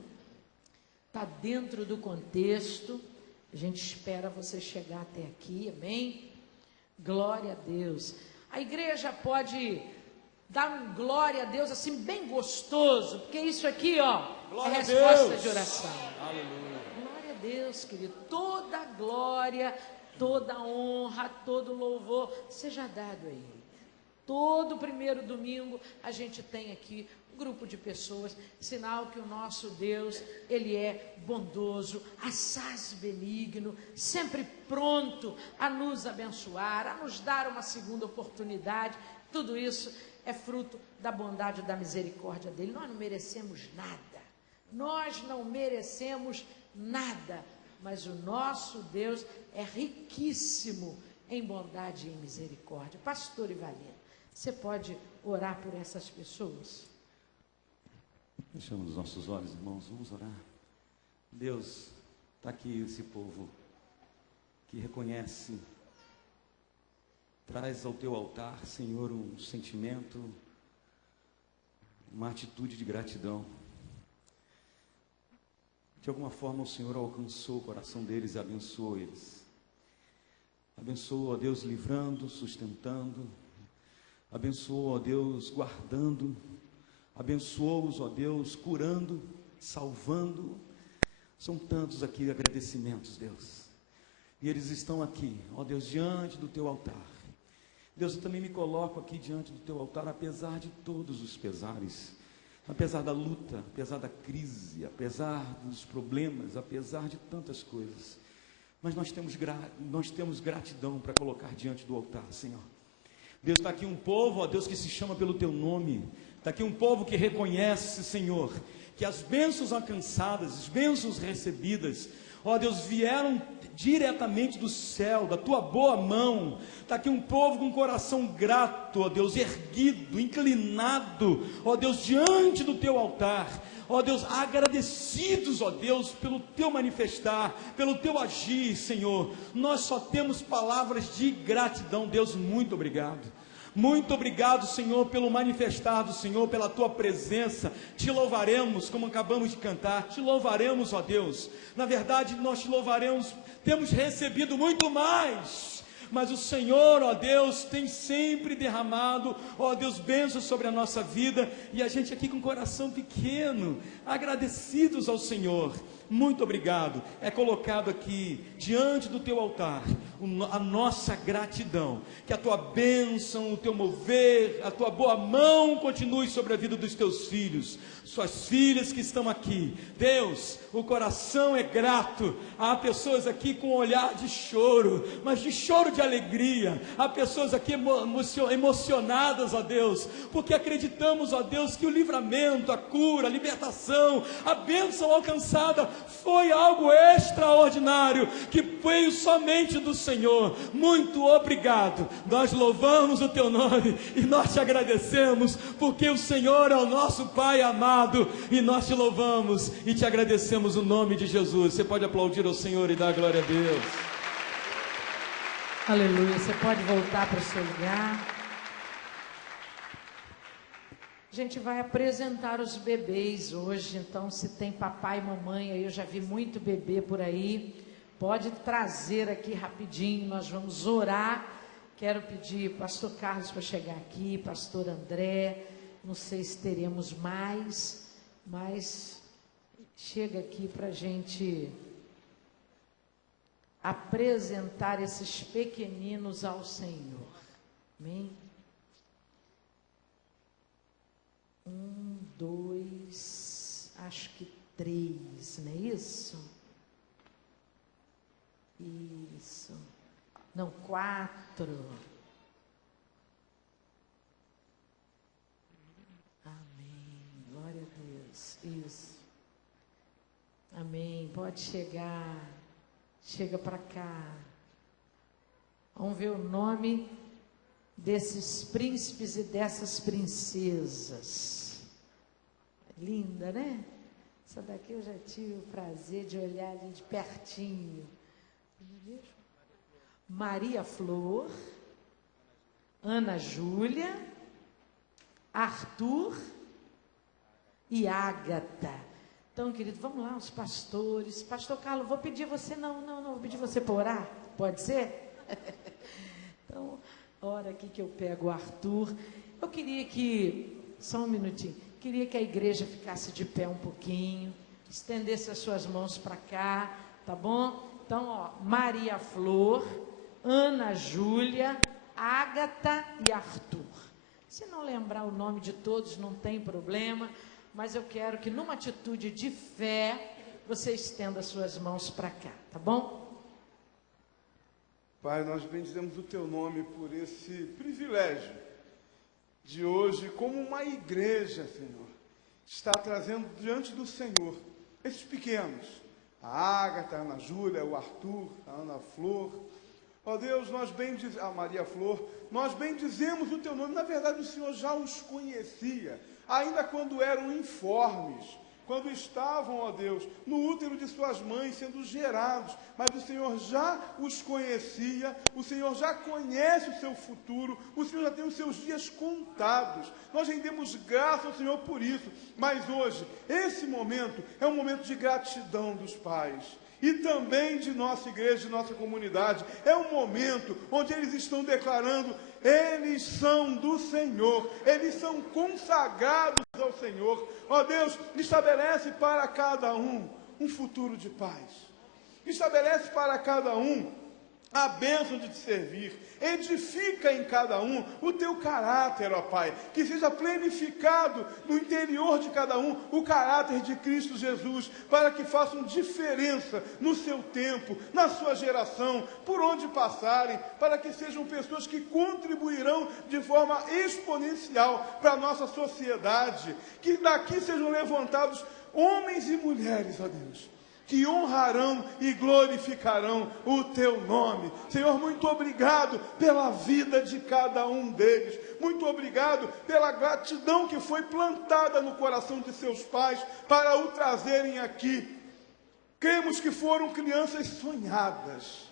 Está dentro do contexto. A gente espera você chegar até aqui, amém? Glória a Deus. A igreja pode dar um glória a Deus assim bem gostoso, porque isso aqui, ó, Glória é a resposta Deus. de oração. Aleluia. Glória a Deus, querido. Toda glória, toda honra, todo louvor seja dado a Ele. Todo primeiro domingo a gente tem aqui um grupo de pessoas, sinal que o nosso Deus, Ele é bondoso, assaz benigno, sempre pronto a nos abençoar, a nos dar uma segunda oportunidade. Tudo isso é fruto da bondade e da misericórdia dEle. Nós não merecemos nada, nós não merecemos nada, mas o nosso Deus é riquíssimo em bondade e em misericórdia. Pastor Ivalino, você pode orar por essas pessoas? Fechamos os nossos olhos, irmãos, vamos orar. Deus, está aqui esse povo que reconhece, traz ao teu altar, Senhor, um sentimento, uma atitude de gratidão. De alguma forma o Senhor alcançou o coração deles e abençoou eles. Abençoou, ó Deus, livrando, sustentando. Abençoou, ó Deus, guardando. Abençoou-os, ó Deus, curando, salvando. São tantos aqui agradecimentos, Deus. E eles estão aqui, ó Deus, diante do teu altar. Deus, eu também me coloco aqui diante do teu altar, apesar de todos os pesares, apesar da luta, apesar da crise, apesar dos problemas, apesar de tantas coisas. Mas nós temos gratidão para colocar diante do altar, Senhor. Deus, está aqui um povo, ó Deus, que se chama pelo teu nome. Está aqui um povo que reconhece, Senhor, que as bênçãos alcançadas, as bênçãos recebidas, ó Deus, vieram diretamente do céu, da tua boa mão. Está aqui um povo com um coração grato, ó Deus, erguido, inclinado, ó Deus, diante do teu altar. Ó Deus, agradecidos, ó Deus, pelo teu manifestar, pelo teu agir, Senhor. Nós só temos palavras de gratidão, Deus, muito obrigado. Muito obrigado, Senhor, pelo manifestar do Senhor, pela tua presença. Te louvaremos, como acabamos de cantar. Te louvaremos, ó Deus. Na verdade, nós te louvaremos. Temos recebido muito mais. Mas o Senhor, ó Deus, tem sempre derramado, ó Deus, bênçãos sobre a nossa vida. E a gente aqui com o coração pequeno, agradecidos ao Senhor. Muito obrigado. É colocado aqui diante do teu altar a nossa gratidão, que a tua bênção, o teu mover, a tua boa mão continue sobre a vida dos teus filhos, suas filhas que estão aqui. Deus, o coração é grato. Há pessoas aqui com um olhar de choro, mas de choro de alegria. Há pessoas aqui emocionadas, ó Deus, porque acreditamos, ó Deus, que o livramento, a cura, a libertação, a bênção alcançada foi algo extraordinário, que veio somente do Senhor. Muito obrigado. Nós louvamos o teu nome e nós te agradecemos, porque o Senhor é o nosso Pai amado, e nós te louvamos e te agradecemos no nome de Jesus. Você pode aplaudir ao Senhor e dar glória a Deus. Aleluia. Você pode voltar para o seu lugar. A gente vai apresentar os bebês hoje, então se tem papai e mamãe aí, eu já vi muito bebê por aí, pode trazer aqui rapidinho, nós vamos orar. Quero pedir pastor Carlos para chegar aqui, pastor André, não sei se teremos mais, mas chega aqui para a gente apresentar esses pequeninos ao Senhor. Amém? 1, 2, acho que 3, não é isso? Isso. Não, 4. Amém. Glória a Deus. Isso. Amém. Pode chegar. Chega para cá. Vamos ver o nome desses príncipes e dessas princesas. Linda, né? Essa daqui eu já tive o prazer de olhar ali de pertinho. Maria Flor, Ana Júlia, Arthur e Ágata. Então, querido, vamos lá, os pastores. Pastor Carlos, vou pedir você, não, vou pedir você para orar. Pode ser? Então, ora aqui que eu pego o Arthur. Eu queria que, só um minutinho, queria que a igreja ficasse de pé um pouquinho, estendesse as suas mãos para cá, tá bom? Então, ó, Maria Flor, Ana Júlia, Ágata e Arthur. Se não lembrar o nome de todos, não tem problema, mas eu quero que numa atitude de fé, você estenda as suas mãos para cá, tá bom? Pai, nós bendizemos o Teu nome por esse privilégio de hoje, como uma igreja, Senhor, está trazendo diante do Senhor esses pequenos, a Ágata, a Ana Júlia, o Arthur, a Ana Flor. Ó Deus, nós bendizemos, a Maria Flor, nós bendizemos o Teu nome. Na verdade, o Senhor já os conhecia, ainda quando eram informes, quando estavam, ó Deus, no útero de suas mães, sendo gerados, mas o Senhor já os conhecia, o Senhor já conhece o seu futuro, o Senhor já tem os seus dias contados. Nós rendemos graça ao Senhor por isso, mas hoje, esse momento é um momento de gratidão dos pais. E também de nossa igreja, de nossa comunidade. É um momento onde eles estão declarando: eles são do Senhor, eles são consagrados ao Senhor. Ó Deus, estabelece para cada um futuro de paz. Estabelece para cada um a bênção de te servir. Edifica em cada um o teu caráter, ó Pai, que seja planificado no interior de cada um o caráter de Cristo Jesus, para que façam diferença no seu tempo, na sua geração, por onde passarem, para que sejam pessoas que contribuirão de forma exponencial para a nossa sociedade, que daqui sejam levantados homens e mulheres, ó Deus, que honrarão e glorificarão o Teu nome. Senhor, muito obrigado pela vida de cada um deles. Muito obrigado pela gratidão que foi plantada no coração de seus pais para o trazerem aqui. Cremos que foram crianças sonhadas,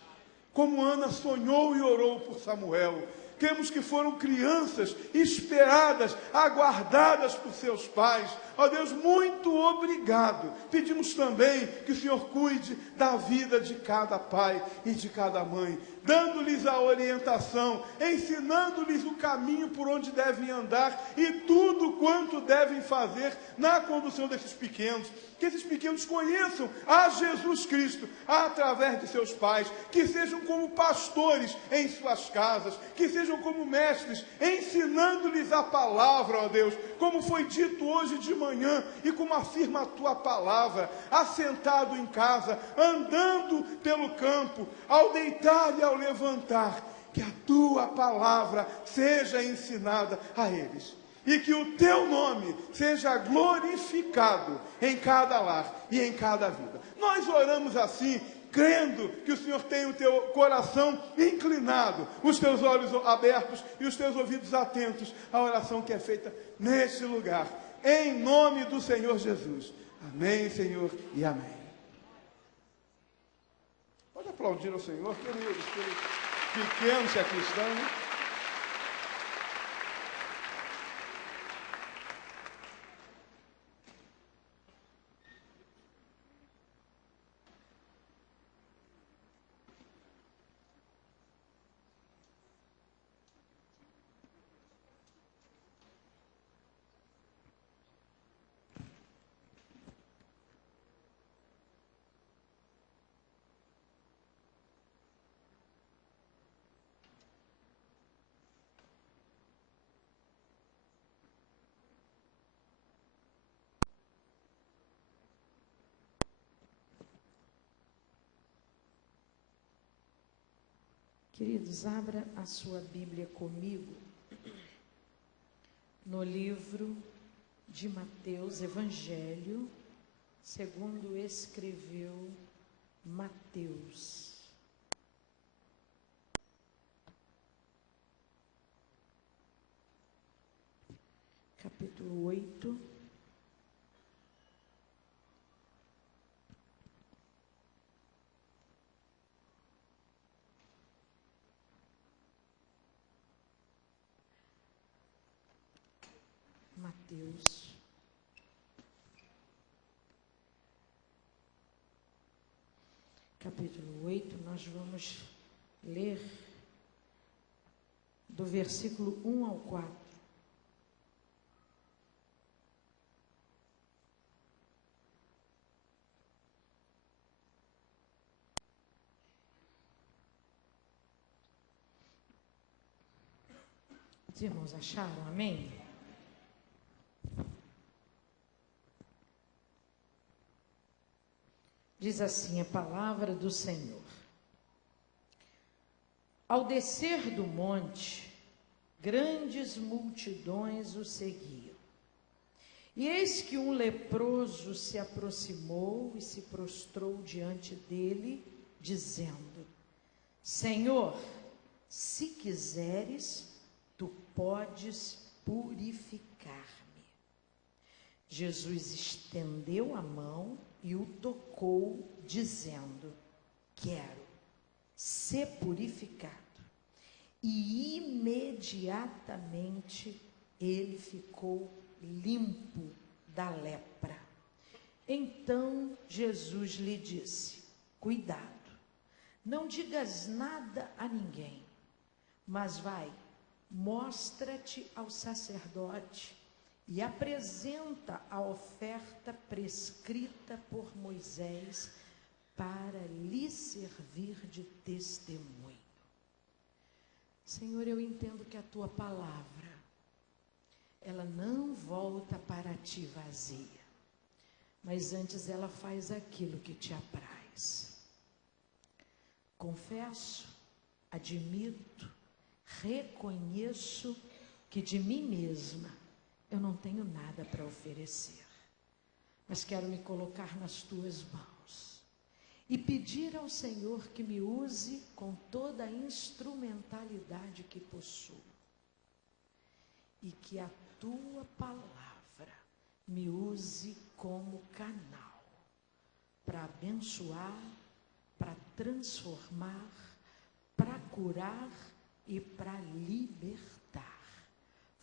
como Ana sonhou e orou por Samuel. Cremos que foram crianças esperadas, aguardadas por seus pais. Ó Deus, muito obrigado. Pedimos também que o Senhor cuide da vida de cada pai e de cada mãe, dando-lhes a orientação, ensinando-lhes o caminho por onde devem andar e tudo quanto devem fazer na condução desses pequenos. Que esses pequenos conheçam a Jesus Cristo através de seus pais, que sejam como pastores em suas casas, que sejam como mestres, ensinando-lhes a palavra, ó Deus, como foi dito hoje de manhã e como afirma a Tua palavra, assentado em casa, andando pelo campo, ao deitar e ao levantar, que a Tua palavra seja ensinada a eles. E que o Teu nome seja glorificado em cada lar e em cada vida. Nós oramos assim, crendo que o Senhor tem o teu coração inclinado, os teus olhos abertos e os teus ouvidos atentos à oração que é feita neste lugar. Em nome do Senhor Jesus. Amém, Senhor, e amém. Pode aplaudir ao Senhor, queridos, pelos pequenos que aqui estão. Queridos, abra a sua Bíblia comigo no livro de Mateus, Evangelho, segundo escreveu Mateus. Capítulo 8. Mateus, capítulo 8, nós vamos ler do versículo 1 ao 4. Os irmãos acharam? Amém? Diz assim a palavra do Senhor. Ao descer do monte, grandes multidões o seguiam. E eis que um leproso se aproximou e se prostrou diante dele, dizendo: Senhor, se quiseres, tu podes purificar-me. Jesus estendeu a mão e o tocou, dizendo: quero, ser purificado. E imediatamente ele ficou limpo da lepra. Então Jesus lhe disse: cuidado, não digas nada a ninguém, mas vai, mostra-te ao sacerdote e apresenta a oferta prescrita por Moisés para lhe servir de testemunho. Senhor, eu entendo que a tua palavra, ela não volta para ti vazia, mas antes ela faz aquilo que te apraz. Confesso, admito, reconheço que de mim mesma eu não tenho nada para oferecer, mas quero me colocar nas tuas mãos e pedir ao Senhor que me use com toda a instrumentalidade que possuo e que a tua palavra me use como canal para abençoar, para transformar, para curar e para libertar.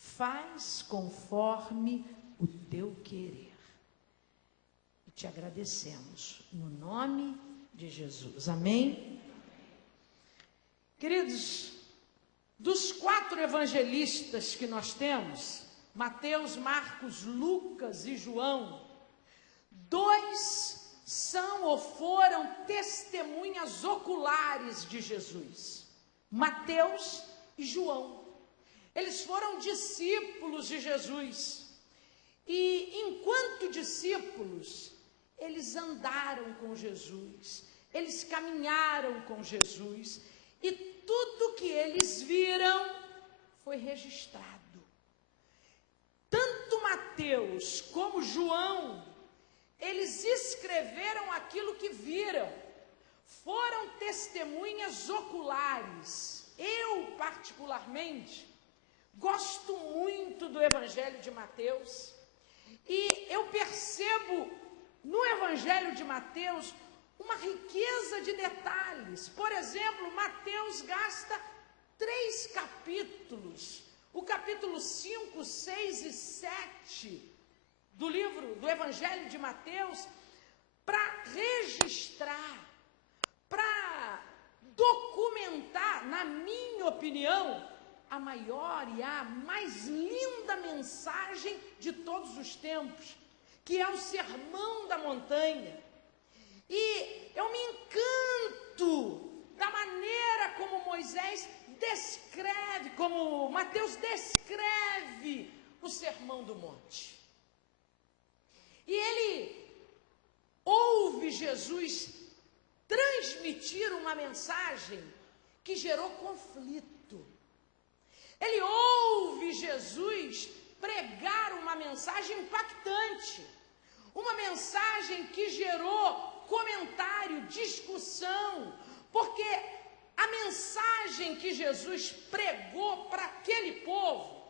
Faz conforme o teu querer. E te agradecemos no nome de Jesus. Amém? Queridos, dos 4 evangelistas que nós temos, Mateus, Marcos, Lucas e João, 2 são ou foram testemunhas oculares de Jesus. Mateus e João. Eles foram discípulos de Jesus. E enquanto discípulos, eles andaram com Jesus, eles caminharam com Jesus, e tudo que eles viram foi registrado. Tanto Mateus como João, eles escreveram aquilo que viram, foram testemunhas oculares. Eu, particularmente, gosto muito do Evangelho de Mateus, e eu percebo no Evangelho de Mateus uma riqueza de detalhes. Por exemplo, Mateus gasta 3 capítulos, o capítulo 5, 6 e 7 do livro do Evangelho de Mateus, para registrar, para documentar, na minha opinião, a maior e a mais linda mensagem de todos os tempos, que é o Sermão da Montanha. E eu me encanto da maneira como Moisés descreve, como Mateus descreve o Sermão do Monte. E ele ouve Jesus transmitir uma mensagem que gerou conflito. Ele ouve Jesus pregar uma mensagem impactante, uma mensagem que gerou comentário, discussão, porque a mensagem que Jesus pregou para aquele povo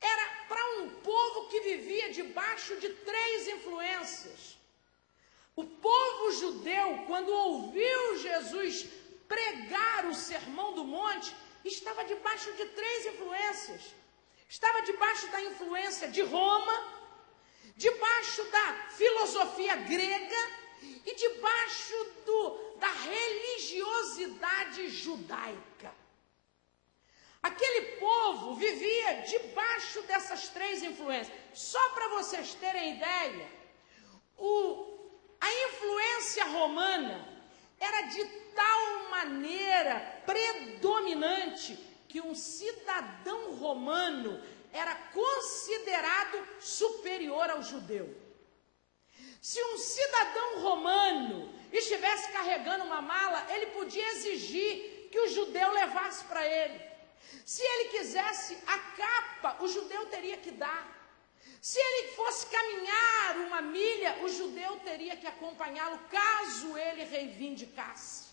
era para um povo que vivia debaixo de 3 influências. O povo judeu, quando ouviu Jesus pregar o Sermão do Monte, estava debaixo de 3 influências. Estava debaixo da influência de Roma, debaixo da filosofia grega e debaixo da religiosidade judaica. Aquele povo vivia debaixo dessas 3 influências. Só para vocês terem ideia, a influência romana era de tal maneira predominante que um cidadão romano era considerado superior ao judeu. Se um cidadão romano estivesse carregando uma mala, ele podia exigir que o judeu levasse para ele. Se ele quisesse a capa, o judeu teria que dar. Se ele fosse caminhar uma milha, o judeu teria que acompanhá-lo, caso ele reivindicasse.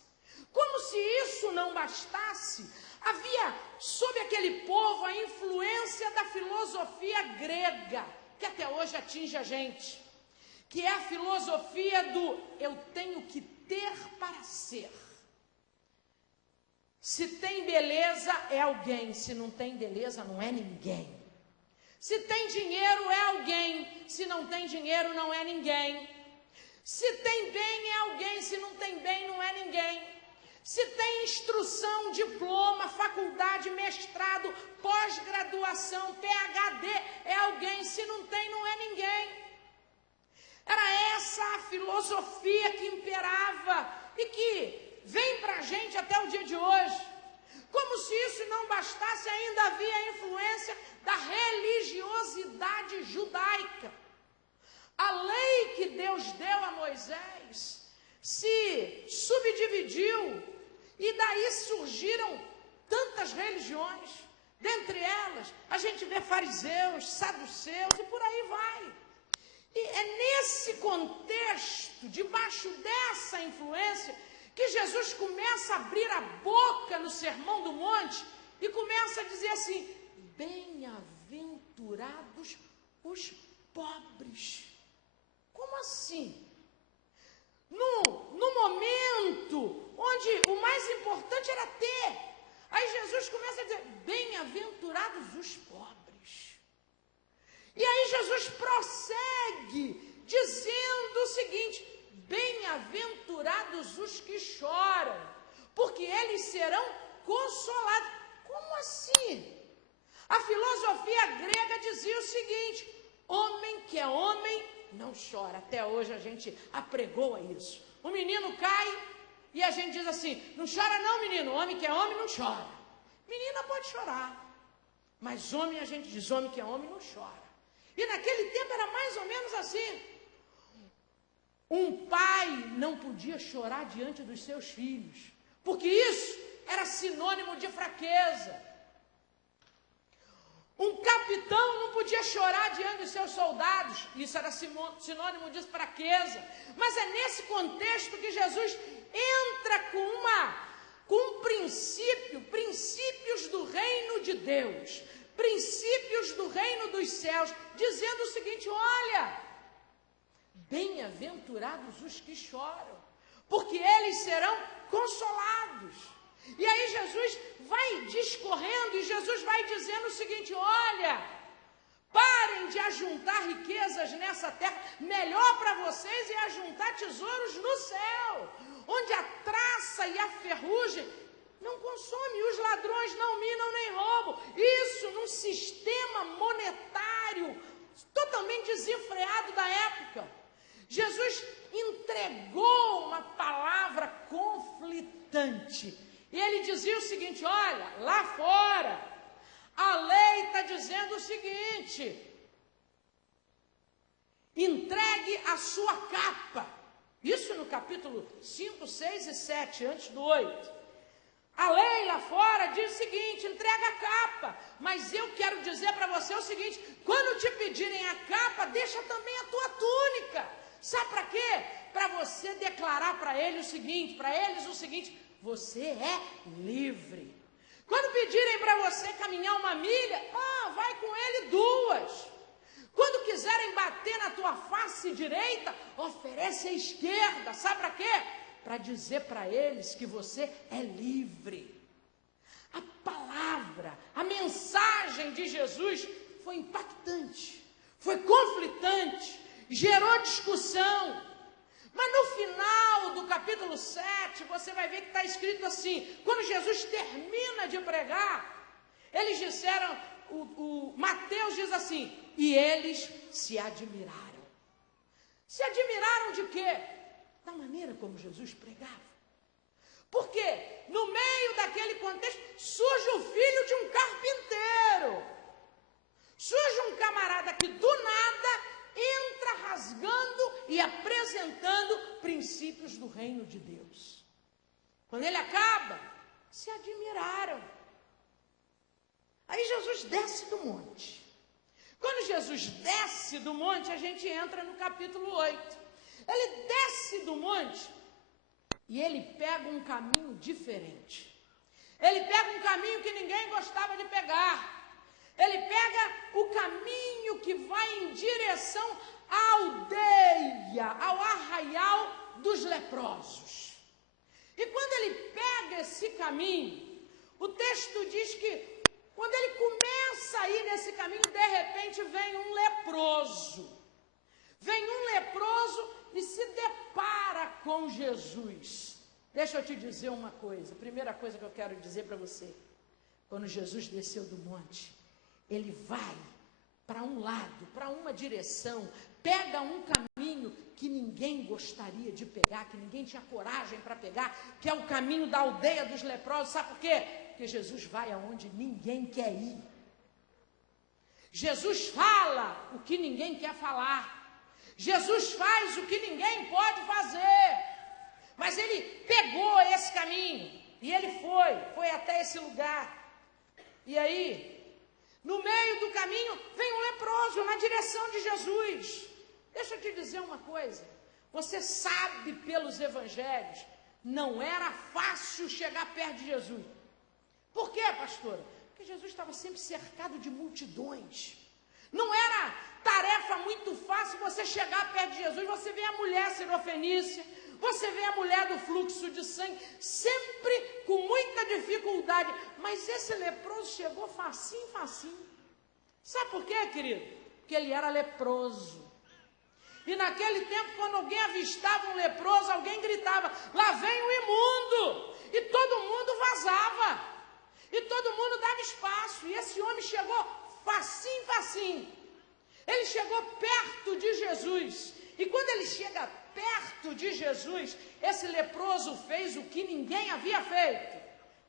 Como se isso não bastasse, havia sob aquele povo a influência da filosofia grega, que até hoje atinge a gente, que é a filosofia do eu tenho que ter para ser. Se tem beleza, é alguém. Se não tem beleza, não é ninguém. Se tem dinheiro, é alguém. Se não tem dinheiro, não é ninguém. Se tem bem, é alguém. Se não tem bem, não é ninguém. Se tem instrução, diploma, faculdade, mestrado, pós-graduação, PhD, é alguém. Se não tem, não é ninguém. Era essa a filosofia que imperava e que vem para a gente até o dia de hoje. Como se isso não bastasse, ainda havia a influência da religiosidade judaica. A lei que Deus deu a Moisés se subdividiu e daí surgiram tantas religiões. Dentre elas, a gente vê fariseus, saduceus e por aí vai. E é nesse contexto, debaixo dessa influência, que Jesus começa a abrir a boca no Sermão do Monte e começa a dizer assim: bem-aventurados os pobres. Como assim? No momento onde o mais importante era ter, aí Jesus começa a dizer: bem-aventurados os pobres. E aí Jesus prossegue dizendo o seguinte: bem-aventurados os que choram, porque eles serão consolados. Como assim? A filosofia grega dizia o seguinte: homem que é homem não chora. Até hoje a gente apregoa isso. O menino cai e a gente diz assim: não chora não, menino. Homem que é homem não chora. Menina pode chorar, mas homem, a gente diz, homem que é homem não chora. E naquele tempo era mais ou menos assim. Um pai não podia chorar diante dos seus filhos, porque isso era sinônimo de fraqueza. Um capitão não podia chorar diante dos seus soldados, isso era sinônimo de fraqueza. Mas é nesse contexto que Jesus entra com um princípios do reino de Deus, princípios do reino dos céus, dizendo o seguinte: olha, bem-aventurados os que choram, porque eles serão consolados. E aí Jesus vai discorrendo e Jesus vai dizendo o seguinte: olha, parem de ajuntar riquezas nessa terra, melhor para vocês é ajuntar tesouros no céu, onde a traça e a ferrugem não consomem, os ladrões não minam nem roubam. Isso num sistema monetário totalmente desenfreado da época. Jesus entregou uma palavra conflitante. E ele dizia o seguinte: olha, lá fora, a lei está dizendo o seguinte: entregue a sua capa. Isso no capítulo 5, 6 e 7, antes do 8. A lei lá fora diz o seguinte: entrega a capa. Mas eu quero dizer para você o seguinte: quando te pedirem a capa, deixa também a tua túnica. Sabe para quê? Para você declarar para eles o seguinte: você é livre. Quando pedirem para você caminhar 1 milha, vai com ele 2. Quando quiserem bater na tua face direita, oferece a esquerda. Sabe para quê? Para dizer para eles que você é livre. A palavra, a mensagem de Jesus foi impactante, foi conflitante, gerou discussão. Mas no final do capítulo 7, você vai ver que está escrito assim: quando Jesus termina de pregar, eles disseram, o Mateus diz assim: e eles se admiraram. Se admiraram de quê? Da maneira como Jesus pregava. Porque no meio daquele contexto surge o filho de um carpinteiro. Surge um camarada que do nada entra rasgando e apresentando princípios do reino de Deus. Quando ele acaba, se admiraram. Aí Jesus desce do monte. Quando Jesus desce do monte, a gente entra no capítulo 8. Ele desce do monte e ele pega um caminho diferente. Ele pega um caminho que ninguém gostava de pegar. Ele pega o caminho que vai em direção à aldeia, ao arraial dos leprosos. E quando ele pega esse caminho, o texto diz que quando ele começa a ir nesse caminho, de repente vem um leproso. Vem um leproso e se depara com Jesus. Deixa eu te dizer uma coisa. A primeira coisa que eu quero dizer para você: quando Jesus desceu do monte, ele vai para um lado, para uma direção, pega um caminho que ninguém gostaria de pegar, que ninguém tinha coragem para pegar, que é o caminho da aldeia dos leprosos. Sabe por quê? Porque Jesus vai aonde ninguém quer ir. Jesus fala o que ninguém quer falar. Jesus faz o que ninguém pode fazer. Mas ele pegou esse caminho e ele foi até esse lugar. E aí, no meio do caminho, vem um leproso na direção de Jesus. Deixa eu te dizer uma coisa. Você sabe pelos evangelhos, não era fácil chegar perto de Jesus. Por quê, pastora? Porque Jesus estava sempre cercado de multidões. Não era tarefa muito fácil você chegar perto de Jesus. Você vê a mulher sirofenícia, você vê a mulher do fluxo de sangue, sempre com muita dificuldade. Mas esse leproso chegou facinho, facinho. Sabe por quê, querido? Porque ele era leproso. E naquele tempo, quando alguém avistava um leproso, alguém gritava: lá vem o imundo! E todo mundo vazava. E todo mundo dava espaço. E esse homem chegou facinho, facinho. Ele chegou perto de Jesus. E quando ele chega perto de Jesus, esse leproso fez o que ninguém havia feito.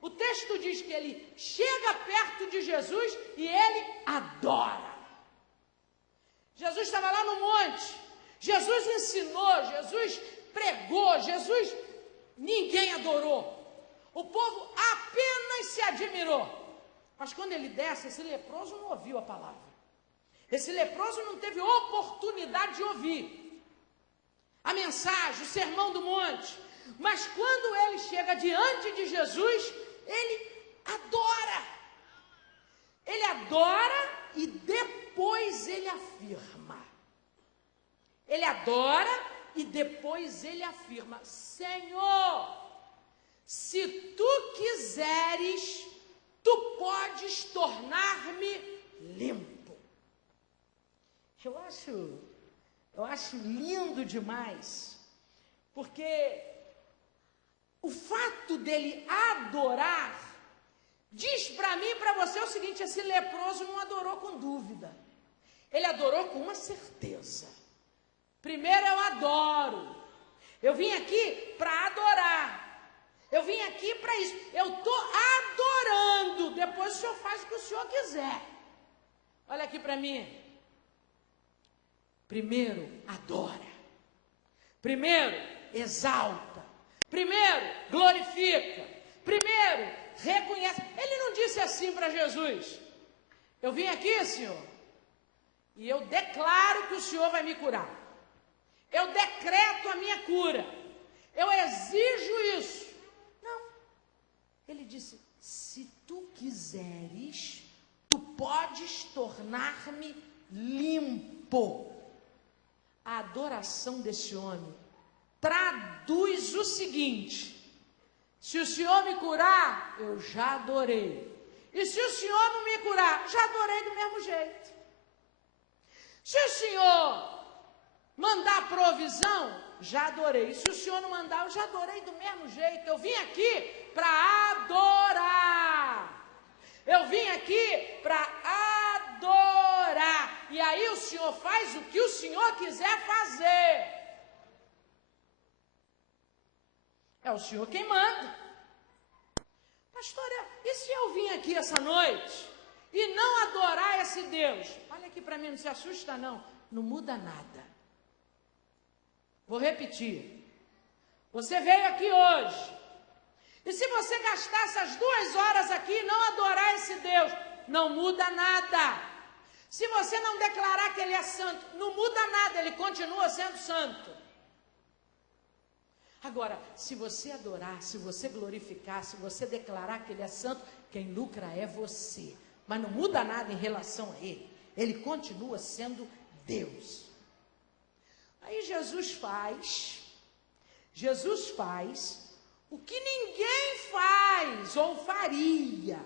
O texto diz que ele chega perto de Jesus e ele adora. Jesus estava lá no monte. Jesus ensinou, Jesus pregou, ninguém adorou. O povo apenas se admirou. Mas quando ele desce, esse leproso não ouviu a palavra. Esse leproso não teve oportunidade de ouvir a mensagem, o sermão do monte. Mas quando ele chega diante de Jesus, ele adora. Ele adora e depois ele afirma. Ele adora e depois ele afirma: Senhor, se tu quiseres, tu podes tornar-me limpo. Eu acho lindo demais, porque o fato dele adorar diz para mim e para você o seguinte: esse leproso não adorou com dúvida, ele adorou com uma certeza. Primeiro, eu adoro, eu vim aqui para adorar, eu vim aqui para isso, eu estou adorando, depois o senhor faz o que o senhor quiser. Olha aqui para mim. Primeiro, adora. Primeiro, exalta. Primeiro, glorifica. Primeiro, reconhece. Ele não disse assim para Jesus: eu vim aqui, Senhor, e eu declaro que o Senhor vai me curar. Eu decreto a minha cura. Eu exijo isso. Não. Ele disse: se tu quiseres, tu podes tornar-me limpo. A adoração desse homem traduz o seguinte: se o Senhor me curar, eu já adorei. E se o Senhor não me curar, já adorei do mesmo jeito. Se o Senhor mandar provisão, já adorei. E se o Senhor não mandar, eu já adorei do mesmo jeito. Eu vim aqui para adorar. Eu vim aqui para adorar. E aí o Senhor faz o que o Senhor quiser fazer. É o Senhor quem manda. Pastora, e se eu vim aqui essa noite e não adorar esse Deus? Olha aqui para mim, não se assusta não. Não muda nada. Vou repetir. Você veio aqui hoje. E se você gastar essas 2 horas aqui e não adorar esse Deus, não muda nada. Se você não declarar que Ele é santo, não muda nada, Ele continua sendo santo. Agora, se você adorar, se você glorificar, se você declarar que Ele é santo, quem lucra é você. Mas não muda nada em relação a Ele. Ele continua sendo Deus. Aí Jesus faz o que ninguém faz ou faria.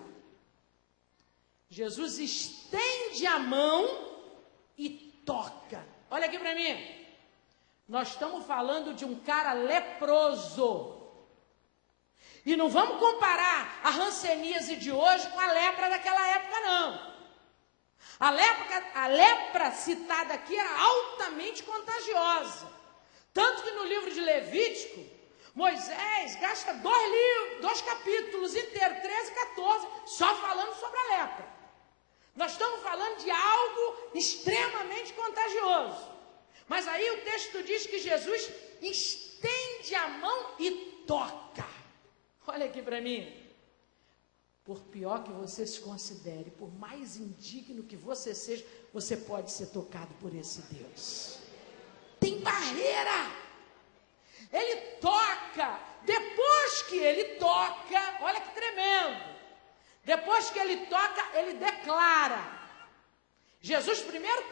Jesus estende a mão e toca. Olha aqui para mim. Nós estamos falando de um cara leproso. E não vamos comparar a hanseníase de hoje com a lepra daquela época, não. A lepra citada aqui era altamente contagiosa. Tanto que no livro de Levítico, Moisés gasta 2 capítulos inteiros, 13 e 14, só falando sobre a lepra. Nós estamos falando de algo extremamente contagioso. Mas aí o texto diz que Jesus estende a mão e toca. Olha aqui para mim. Por pior que você se considere, por mais indigno que você seja, você pode ser tocado por esse Deus. Tem barreira. Ele toca. Depois que ele toca, olha que tremendo. Depois que ele toca, ele declara. Jesus primeiro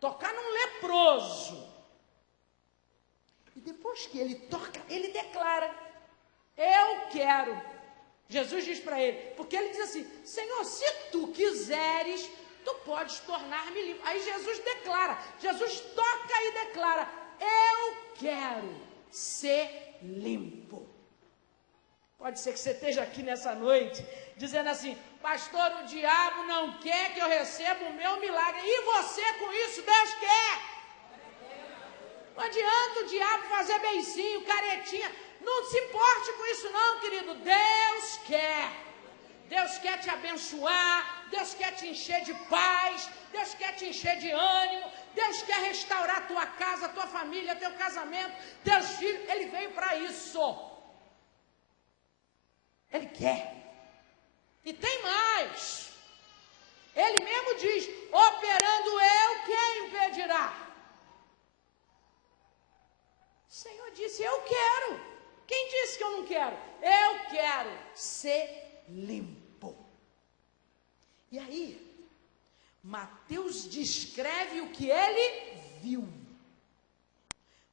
tocar num leproso. E depois que ele toca, ele declara: eu quero. Jesus diz para ele, porque ele diz assim: Senhor, se tu quiseres, tu podes tornar-me limpo. Aí Jesus declara, Jesus toca e declara: eu quero ser limpo. Pode ser que você esteja aqui nessa noite dizendo assim: pastor, o diabo não quer que eu receba o meu milagre. E você com isso, Deus quer. Não adianta o diabo fazer beicinho, caretinha. Não se importe com isso não, querido. Deus quer. Deus quer te abençoar. Deus quer te encher de paz. Deus quer te encher de ânimo. Deus quer restaurar a tua casa, a tua família, teu casamento, teus filhos. Ele veio para isso. Ele quer. E tem mais. Ele mesmo diz: operando eu, quem impedirá? O Senhor disse: eu quero. Quem disse que eu não quero? Eu quero ser limpo. E aí, Mateus descreve o que ele viu.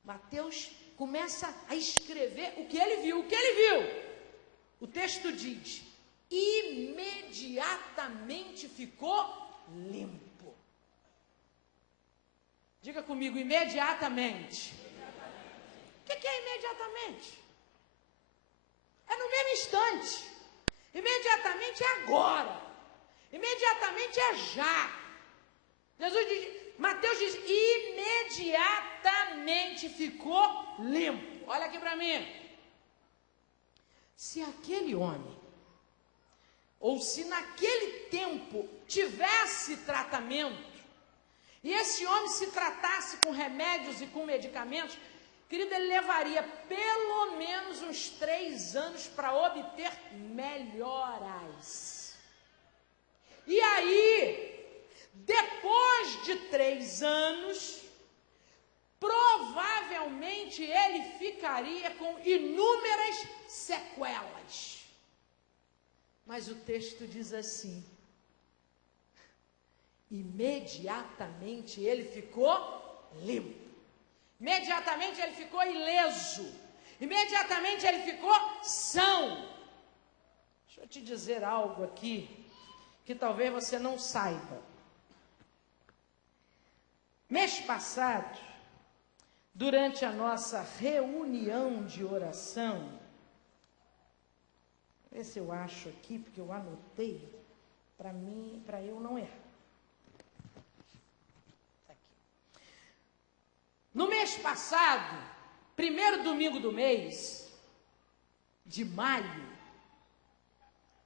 Mateus começa a escrever o que ele viu. O que ele viu? O texto diz: imediatamente ficou limpo. Diga comigo: imediatamente. O que é imediatamente? É no mesmo instante. Imediatamente é agora. Imediatamente é já. Mateus diz: imediatamente ficou limpo. Olha aqui para mim. Se aquele homem, ou se naquele tempo tivesse tratamento, e esse homem se tratasse com remédios e com medicamentos, Querido, ele levaria pelo menos uns 3 anos para obter melhoras. E aí, depois de 3 anos, provavelmente ele ficaria com inúmeras sequelas. Mas o texto diz assim: imediatamente ele ficou limpo. Imediatamente ele ficou ileso. Imediatamente ele ficou são. Deixa eu te dizer algo aqui que talvez você não saiba. Mês passado, durante a nossa reunião de oração, vê se eu acho aqui, porque eu anotei para eu não errar. No mês passado, primeiro domingo do mês de maio,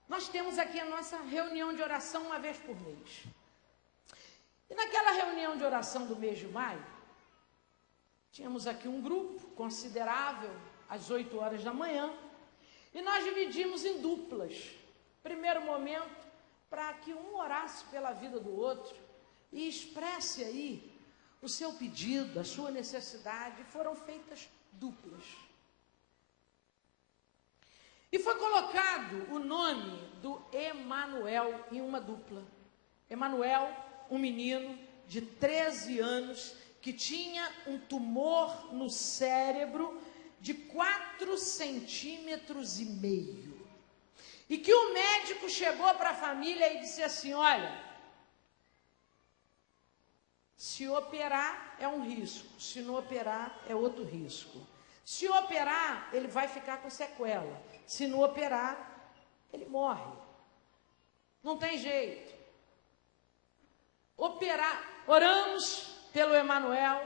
nós temos aqui a nossa reunião de oração uma vez por mês. E naquela reunião de oração do mês de maio, tínhamos aqui um grupo considerável, às 8 horas da manhã, e nós dividimos em duplas. Primeiro momento, para que um orasse pela vida do outro e expresse aí o seu pedido, a sua necessidade. Foram feitas duplas. E foi colocado o nome do Emanuel em uma dupla. Emanuel, um menino de 13 anos, que tinha um tumor no cérebro de 4,5 centímetros. E que o médico chegou para a família e disse assim: olha, se operar é um risco, se não operar é outro risco. Se operar, ele vai ficar com sequela. Se não operar, ele morre. Não tem jeito. Operar, oramos pelo Emanuel.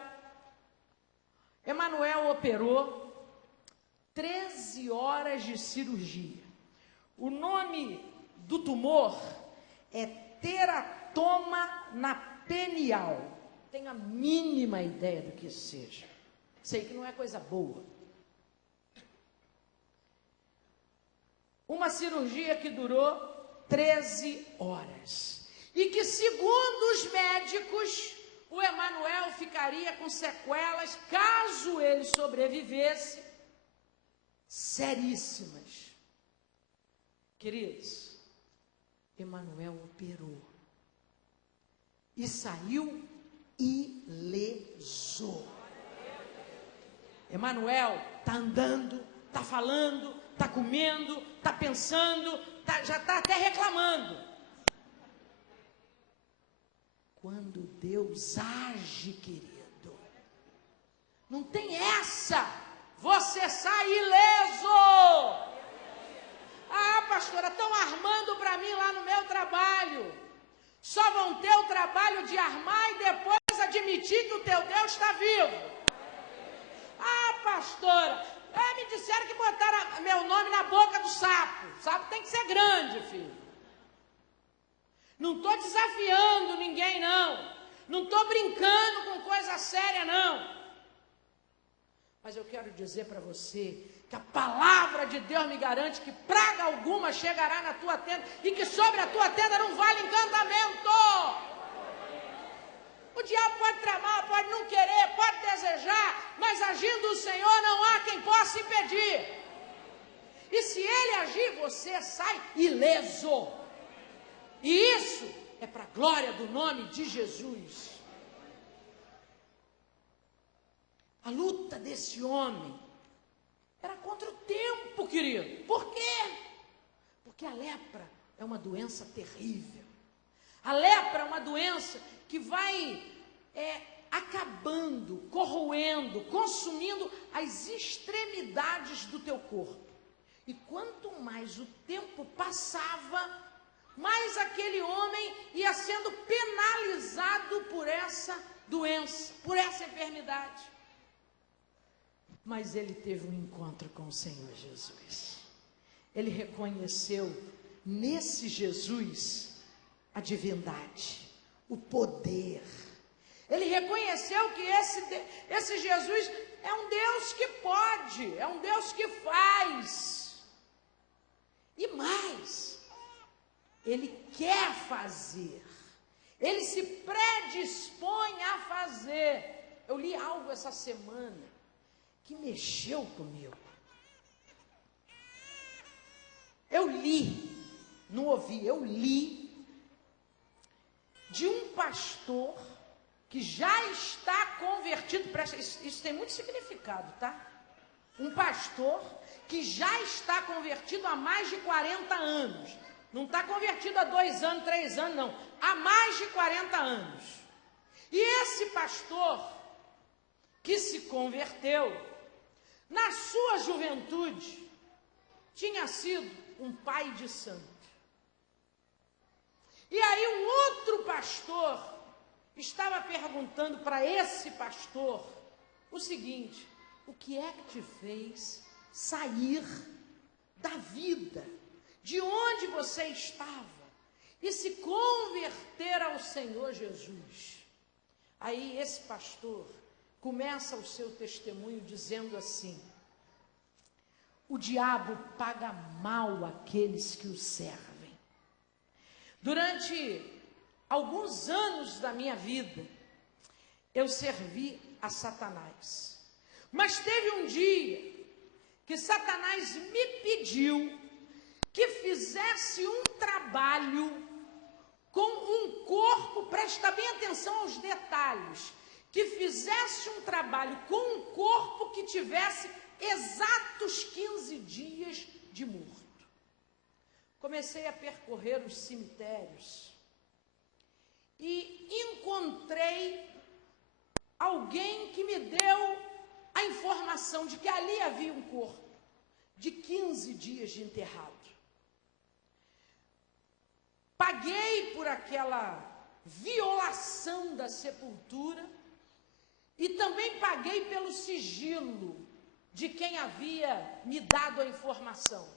Emanuel operou 13 horas de cirurgia. O nome do tumor é teratoma na penial. Tenho a mínima ideia do que isso seja. Sei que não é coisa boa. Uma cirurgia que durou 13 horas. E que, segundo os médicos, o Emanuel ficaria com sequelas, caso ele sobrevivesse, seríssimas. Queridos, Emanuel operou e saiu ileso. Emanuel está andando, está falando, está comendo, está pensando, já está até reclamando. Quando Deus age, querido, não tem essa, você sai ileso. Ah, pastora, estão armando para mim lá no meu trabalho. Só vão ter o trabalho de armar e depois admitir que o teu Deus está vivo. Ah, pastora, me disseram que botaram meu nome na boca do sapo. O sapo tem que ser grande, filho. Não estou desafiando ninguém, não. Não estou brincando com coisa séria, não. Mas eu quero dizer para você que a palavra de Deus me garante que praga alguma chegará na tua tenda e que sobre a tua tenda não vale encantamento. O diabo pode tramar, pode não querer, pode desejar, mas agindo o Senhor não há quem possa impedir. E se ele agir, você sai ileso. E isso é para a glória do nome de Jesus. A luta desse homem era contra o tempo, querido. Por quê? Porque a lepra é uma doença terrível. A lepra é uma doença que vai acabando, corroendo, consumindo as extremidades do teu corpo. E quanto mais o tempo passava, mais aquele homem ia sendo penalizado por essa doença, por essa enfermidade. Mas ele teve um encontro com o Senhor Jesus. Ele reconheceu nesse Jesus a divindade, o poder. Ele reconheceu que esse Jesus é um Deus que pode, é um Deus que faz. E mais, Ele quer fazer, Ele se predispõe a fazer. Eu li algo essa semana que mexeu comigo. Eu li, não ouvi, eu li de um pastor que já está convertido, isso tem muito significado, tá? Um pastor que já está convertido há mais de 40 anos. Não está convertido há 2 anos, 3 anos, não. Há mais de 40 anos. E esse pastor que se converteu, na sua juventude, tinha sido um pai de santo. E aí um outro pastor estava perguntando para esse pastor o seguinte: o que é que te fez sair da vida, de onde você estava, e se converter ao Senhor Jesus? Aí esse pastor começa o seu testemunho dizendo assim: o diabo paga mal aqueles que o servem. Durante alguns anos da minha vida, eu servi a Satanás. Mas teve um dia que Satanás me pediu que fizesse um trabalho com um corpo, presta bem atenção aos detalhes, que fizesse um trabalho com um corpo que tivesse exatos 15 dias de morto. Comecei a percorrer os cemitérios e encontrei alguém que me deu a informação de que ali havia um corpo de 15 dias de enterrado. Paguei por aquela violação da sepultura e também paguei pelo sigilo de quem havia me dado a informação.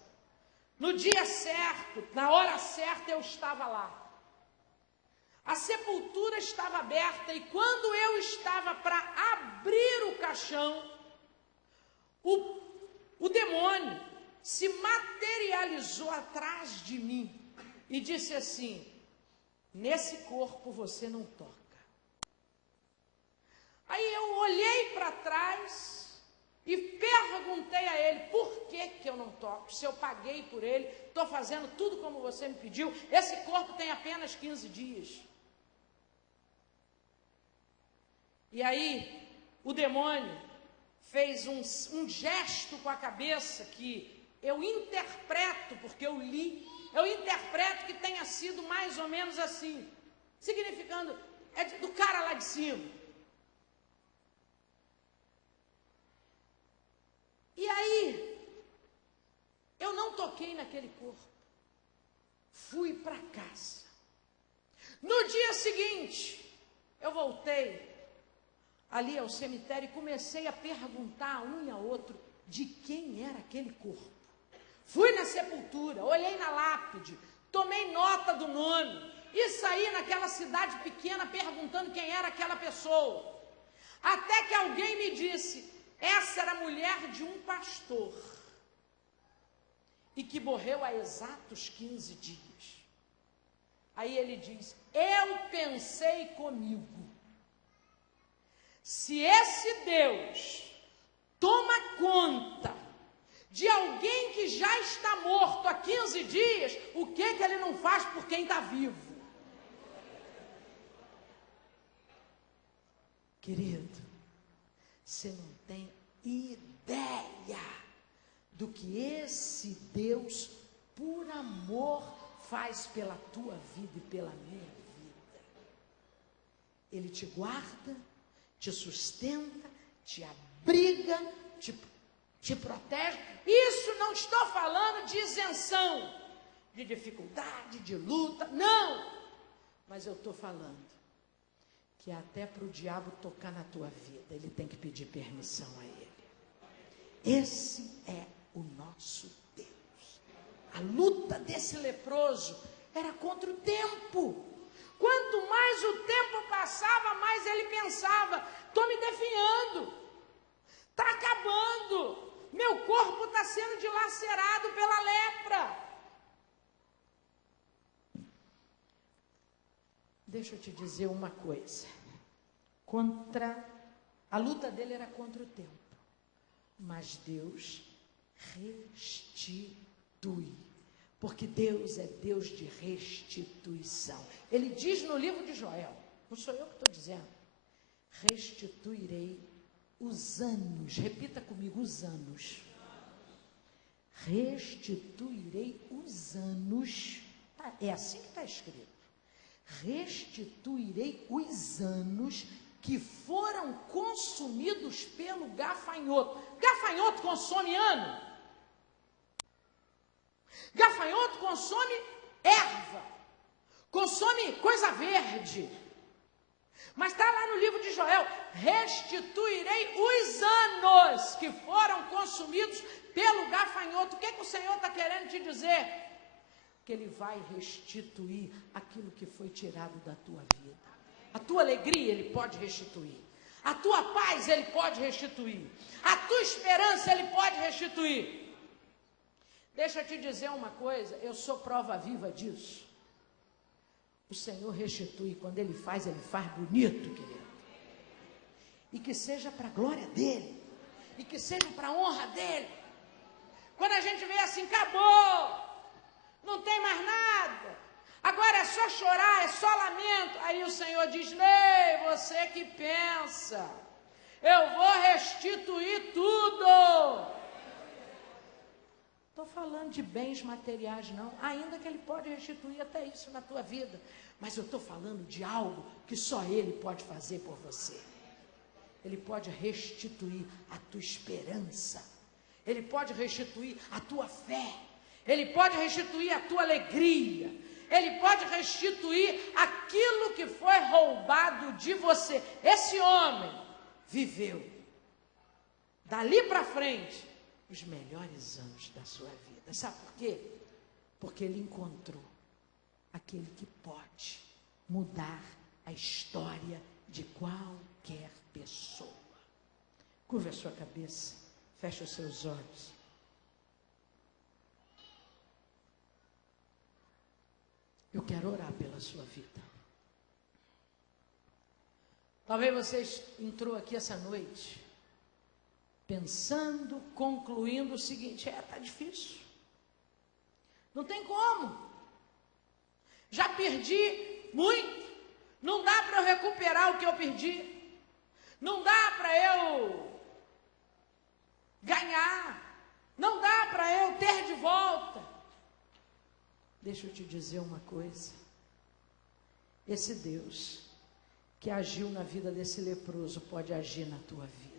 No dia certo, na hora certa, eu estava lá. A sepultura estava aberta e quando eu estava para abrir o caixão, o demônio se materializou atrás de mim e disse assim: nesse corpo você não toca. Aí eu olhei para trás e perguntei a ele: por que eu não toco? Se eu paguei por ele, estou fazendo tudo como você me pediu, esse corpo tem apenas 15 dias. E aí o demônio fez um gesto com a cabeça que eu interpreto, porque eu li, eu interpreto que tenha sido mais ou menos assim, significando, é do cara lá de cima. E aí, eu não toquei naquele corpo, fui para casa. No dia seguinte, eu voltei ali ao cemitério e comecei a perguntar um e a outro de quem era aquele corpo. Fui na sepultura, olhei na lápide, tomei nota do nome e saí naquela cidade pequena perguntando quem era aquela pessoa. Até que alguém me disse: essa era a mulher de um pastor e que morreu há exatos 15 dias. Aí ele diz: eu pensei comigo, se esse Deus toma conta de alguém que já está morto há 15 dias, o que ele não faz por quem está vivo? Querido, você não tem ideia do que esse Deus, por amor, faz pela tua vida e pela minha vida. Ele te guarda, te sustenta, te abriga, te protege. Isso não estou falando de isenção, de dificuldade, de luta, não. Mas eu estou falando que até para o diabo tocar na tua vida, ele tem que pedir permissão a ele. Esse é o nosso Deus. A luta desse leproso era contra o tempo, Quanto mais o tempo passava, mais ele pensava: estou me definhando, está acabando, meu corpo está sendo dilacerado pela lepra. Deixa eu te dizer uma coisa, a luta dele era contra o tempo, mas Deus restitui, porque Deus é Deus de restituição. Ele diz no livro de Joel, não sou eu que estou dizendo: restituirei os anos, repita comigo, os anos. Restituirei os anos, é assim que está escrito. Restituirei os anos que foram consumidos pelo gafanhoto. Gafanhoto consome ano. Gafanhoto consome erva, consome coisa verde. Mas está lá no livro de Joel: restituirei os anos que foram consumidos pelo gafanhoto. O que o Senhor está querendo te dizer? Que Ele vai restituir aquilo que foi tirado da tua vida. A tua alegria Ele pode restituir. A tua paz Ele pode restituir. A tua esperança Ele pode restituir. Deixa eu te dizer uma coisa, eu sou prova viva disso. O Senhor restitui, quando Ele faz bonito, querido. E que seja para a glória dEle. E que seja para a honra dEle. Quando a gente vê assim, acabou, não tem mais nada, agora é só chorar, é só lamento. Aí o Senhor diz: ei, você que pensa, eu vou restituir tudo. Estou falando de bens materiais não, ainda que Ele pode restituir até isso na tua vida, mas eu estou falando de algo que só Ele pode fazer por você. Ele pode restituir a tua esperança, Ele pode restituir a tua fé, Ele pode restituir a tua alegria, Ele pode restituir aquilo que foi roubado de você. Esse homem viveu, dali para frente, os melhores anos da sua vida. Sabe por quê? Porque ele encontrou aquele que pode mudar a história de qualquer pessoa. Curva a sua cabeça, feche os seus olhos. Eu quero orar pela sua vida. Talvez você entrou aqui essa noite pensando, concluindo o seguinte: está difícil, não tem como, já perdi muito, não dá para eu recuperar o que eu perdi, não dá para eu ganhar, não dá para eu ter de volta. Deixa eu te dizer uma coisa, esse Deus que agiu na vida desse leproso pode agir na tua vida.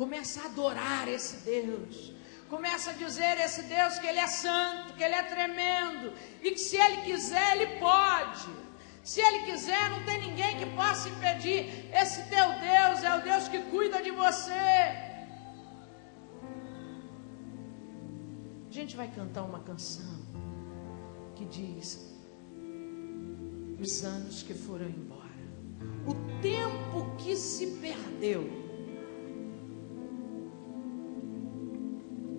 Começa a adorar esse Deus, começa a dizer a esse Deus que Ele é santo, que Ele é tremendo, e que se Ele quiser, Ele pode. Se Ele quiser, não tem ninguém que possa impedir. Esse teu Deus é o Deus que cuida de você. A gente vai cantar uma canção que diz: os anos que foram embora, o tempo que se perdeu,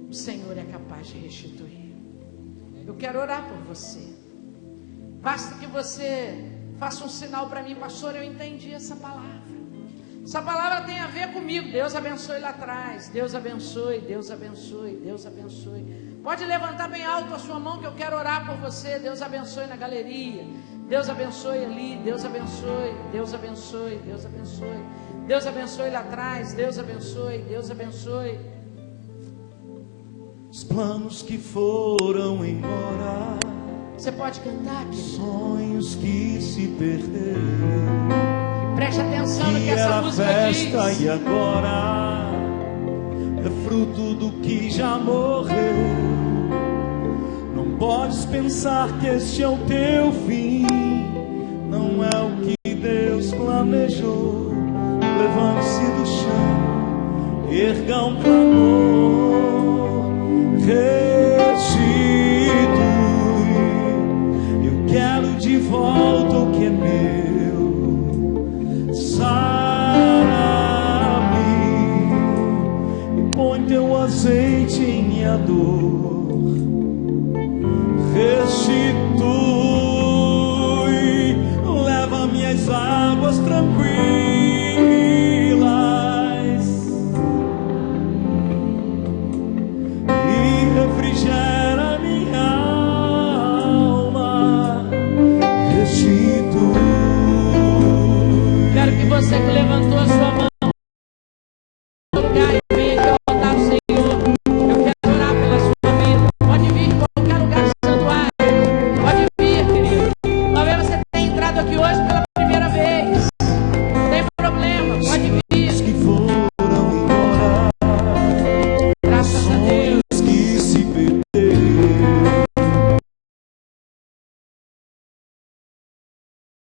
o Senhor é capaz de restituir. Eu quero orar por você. Basta que você faça um sinal para mim: pastor, eu entendi essa palavra. Essa palavra tem a ver comigo. Deus abençoe lá atrás. Deus abençoe, Deus abençoe, Deus abençoe. Pode levantar bem alto a sua mão que eu quero orar por você. Deus abençoe na galeria. Deus abençoe ali. Deus abençoe, Deus abençoe, Deus abençoe. Deus abençoe lá atrás. Deus abençoe, Deus abençoe. Os planos que foram embora, você pode cantar, querido? Sonhos que se perderam. Preste atenção no que Era essa música festa diz. e agora é fruto do que já morreu. Não podes pensar que este é o teu fim. Não é o que Deus planejou. Levante-se do chão, erga um clamor. Restitui, eu quero de volta o que é meu. Criador, restitui, leva minhas águas tranquilas e refrigera minha alma, restitui. Quero que você que levantou a sua mão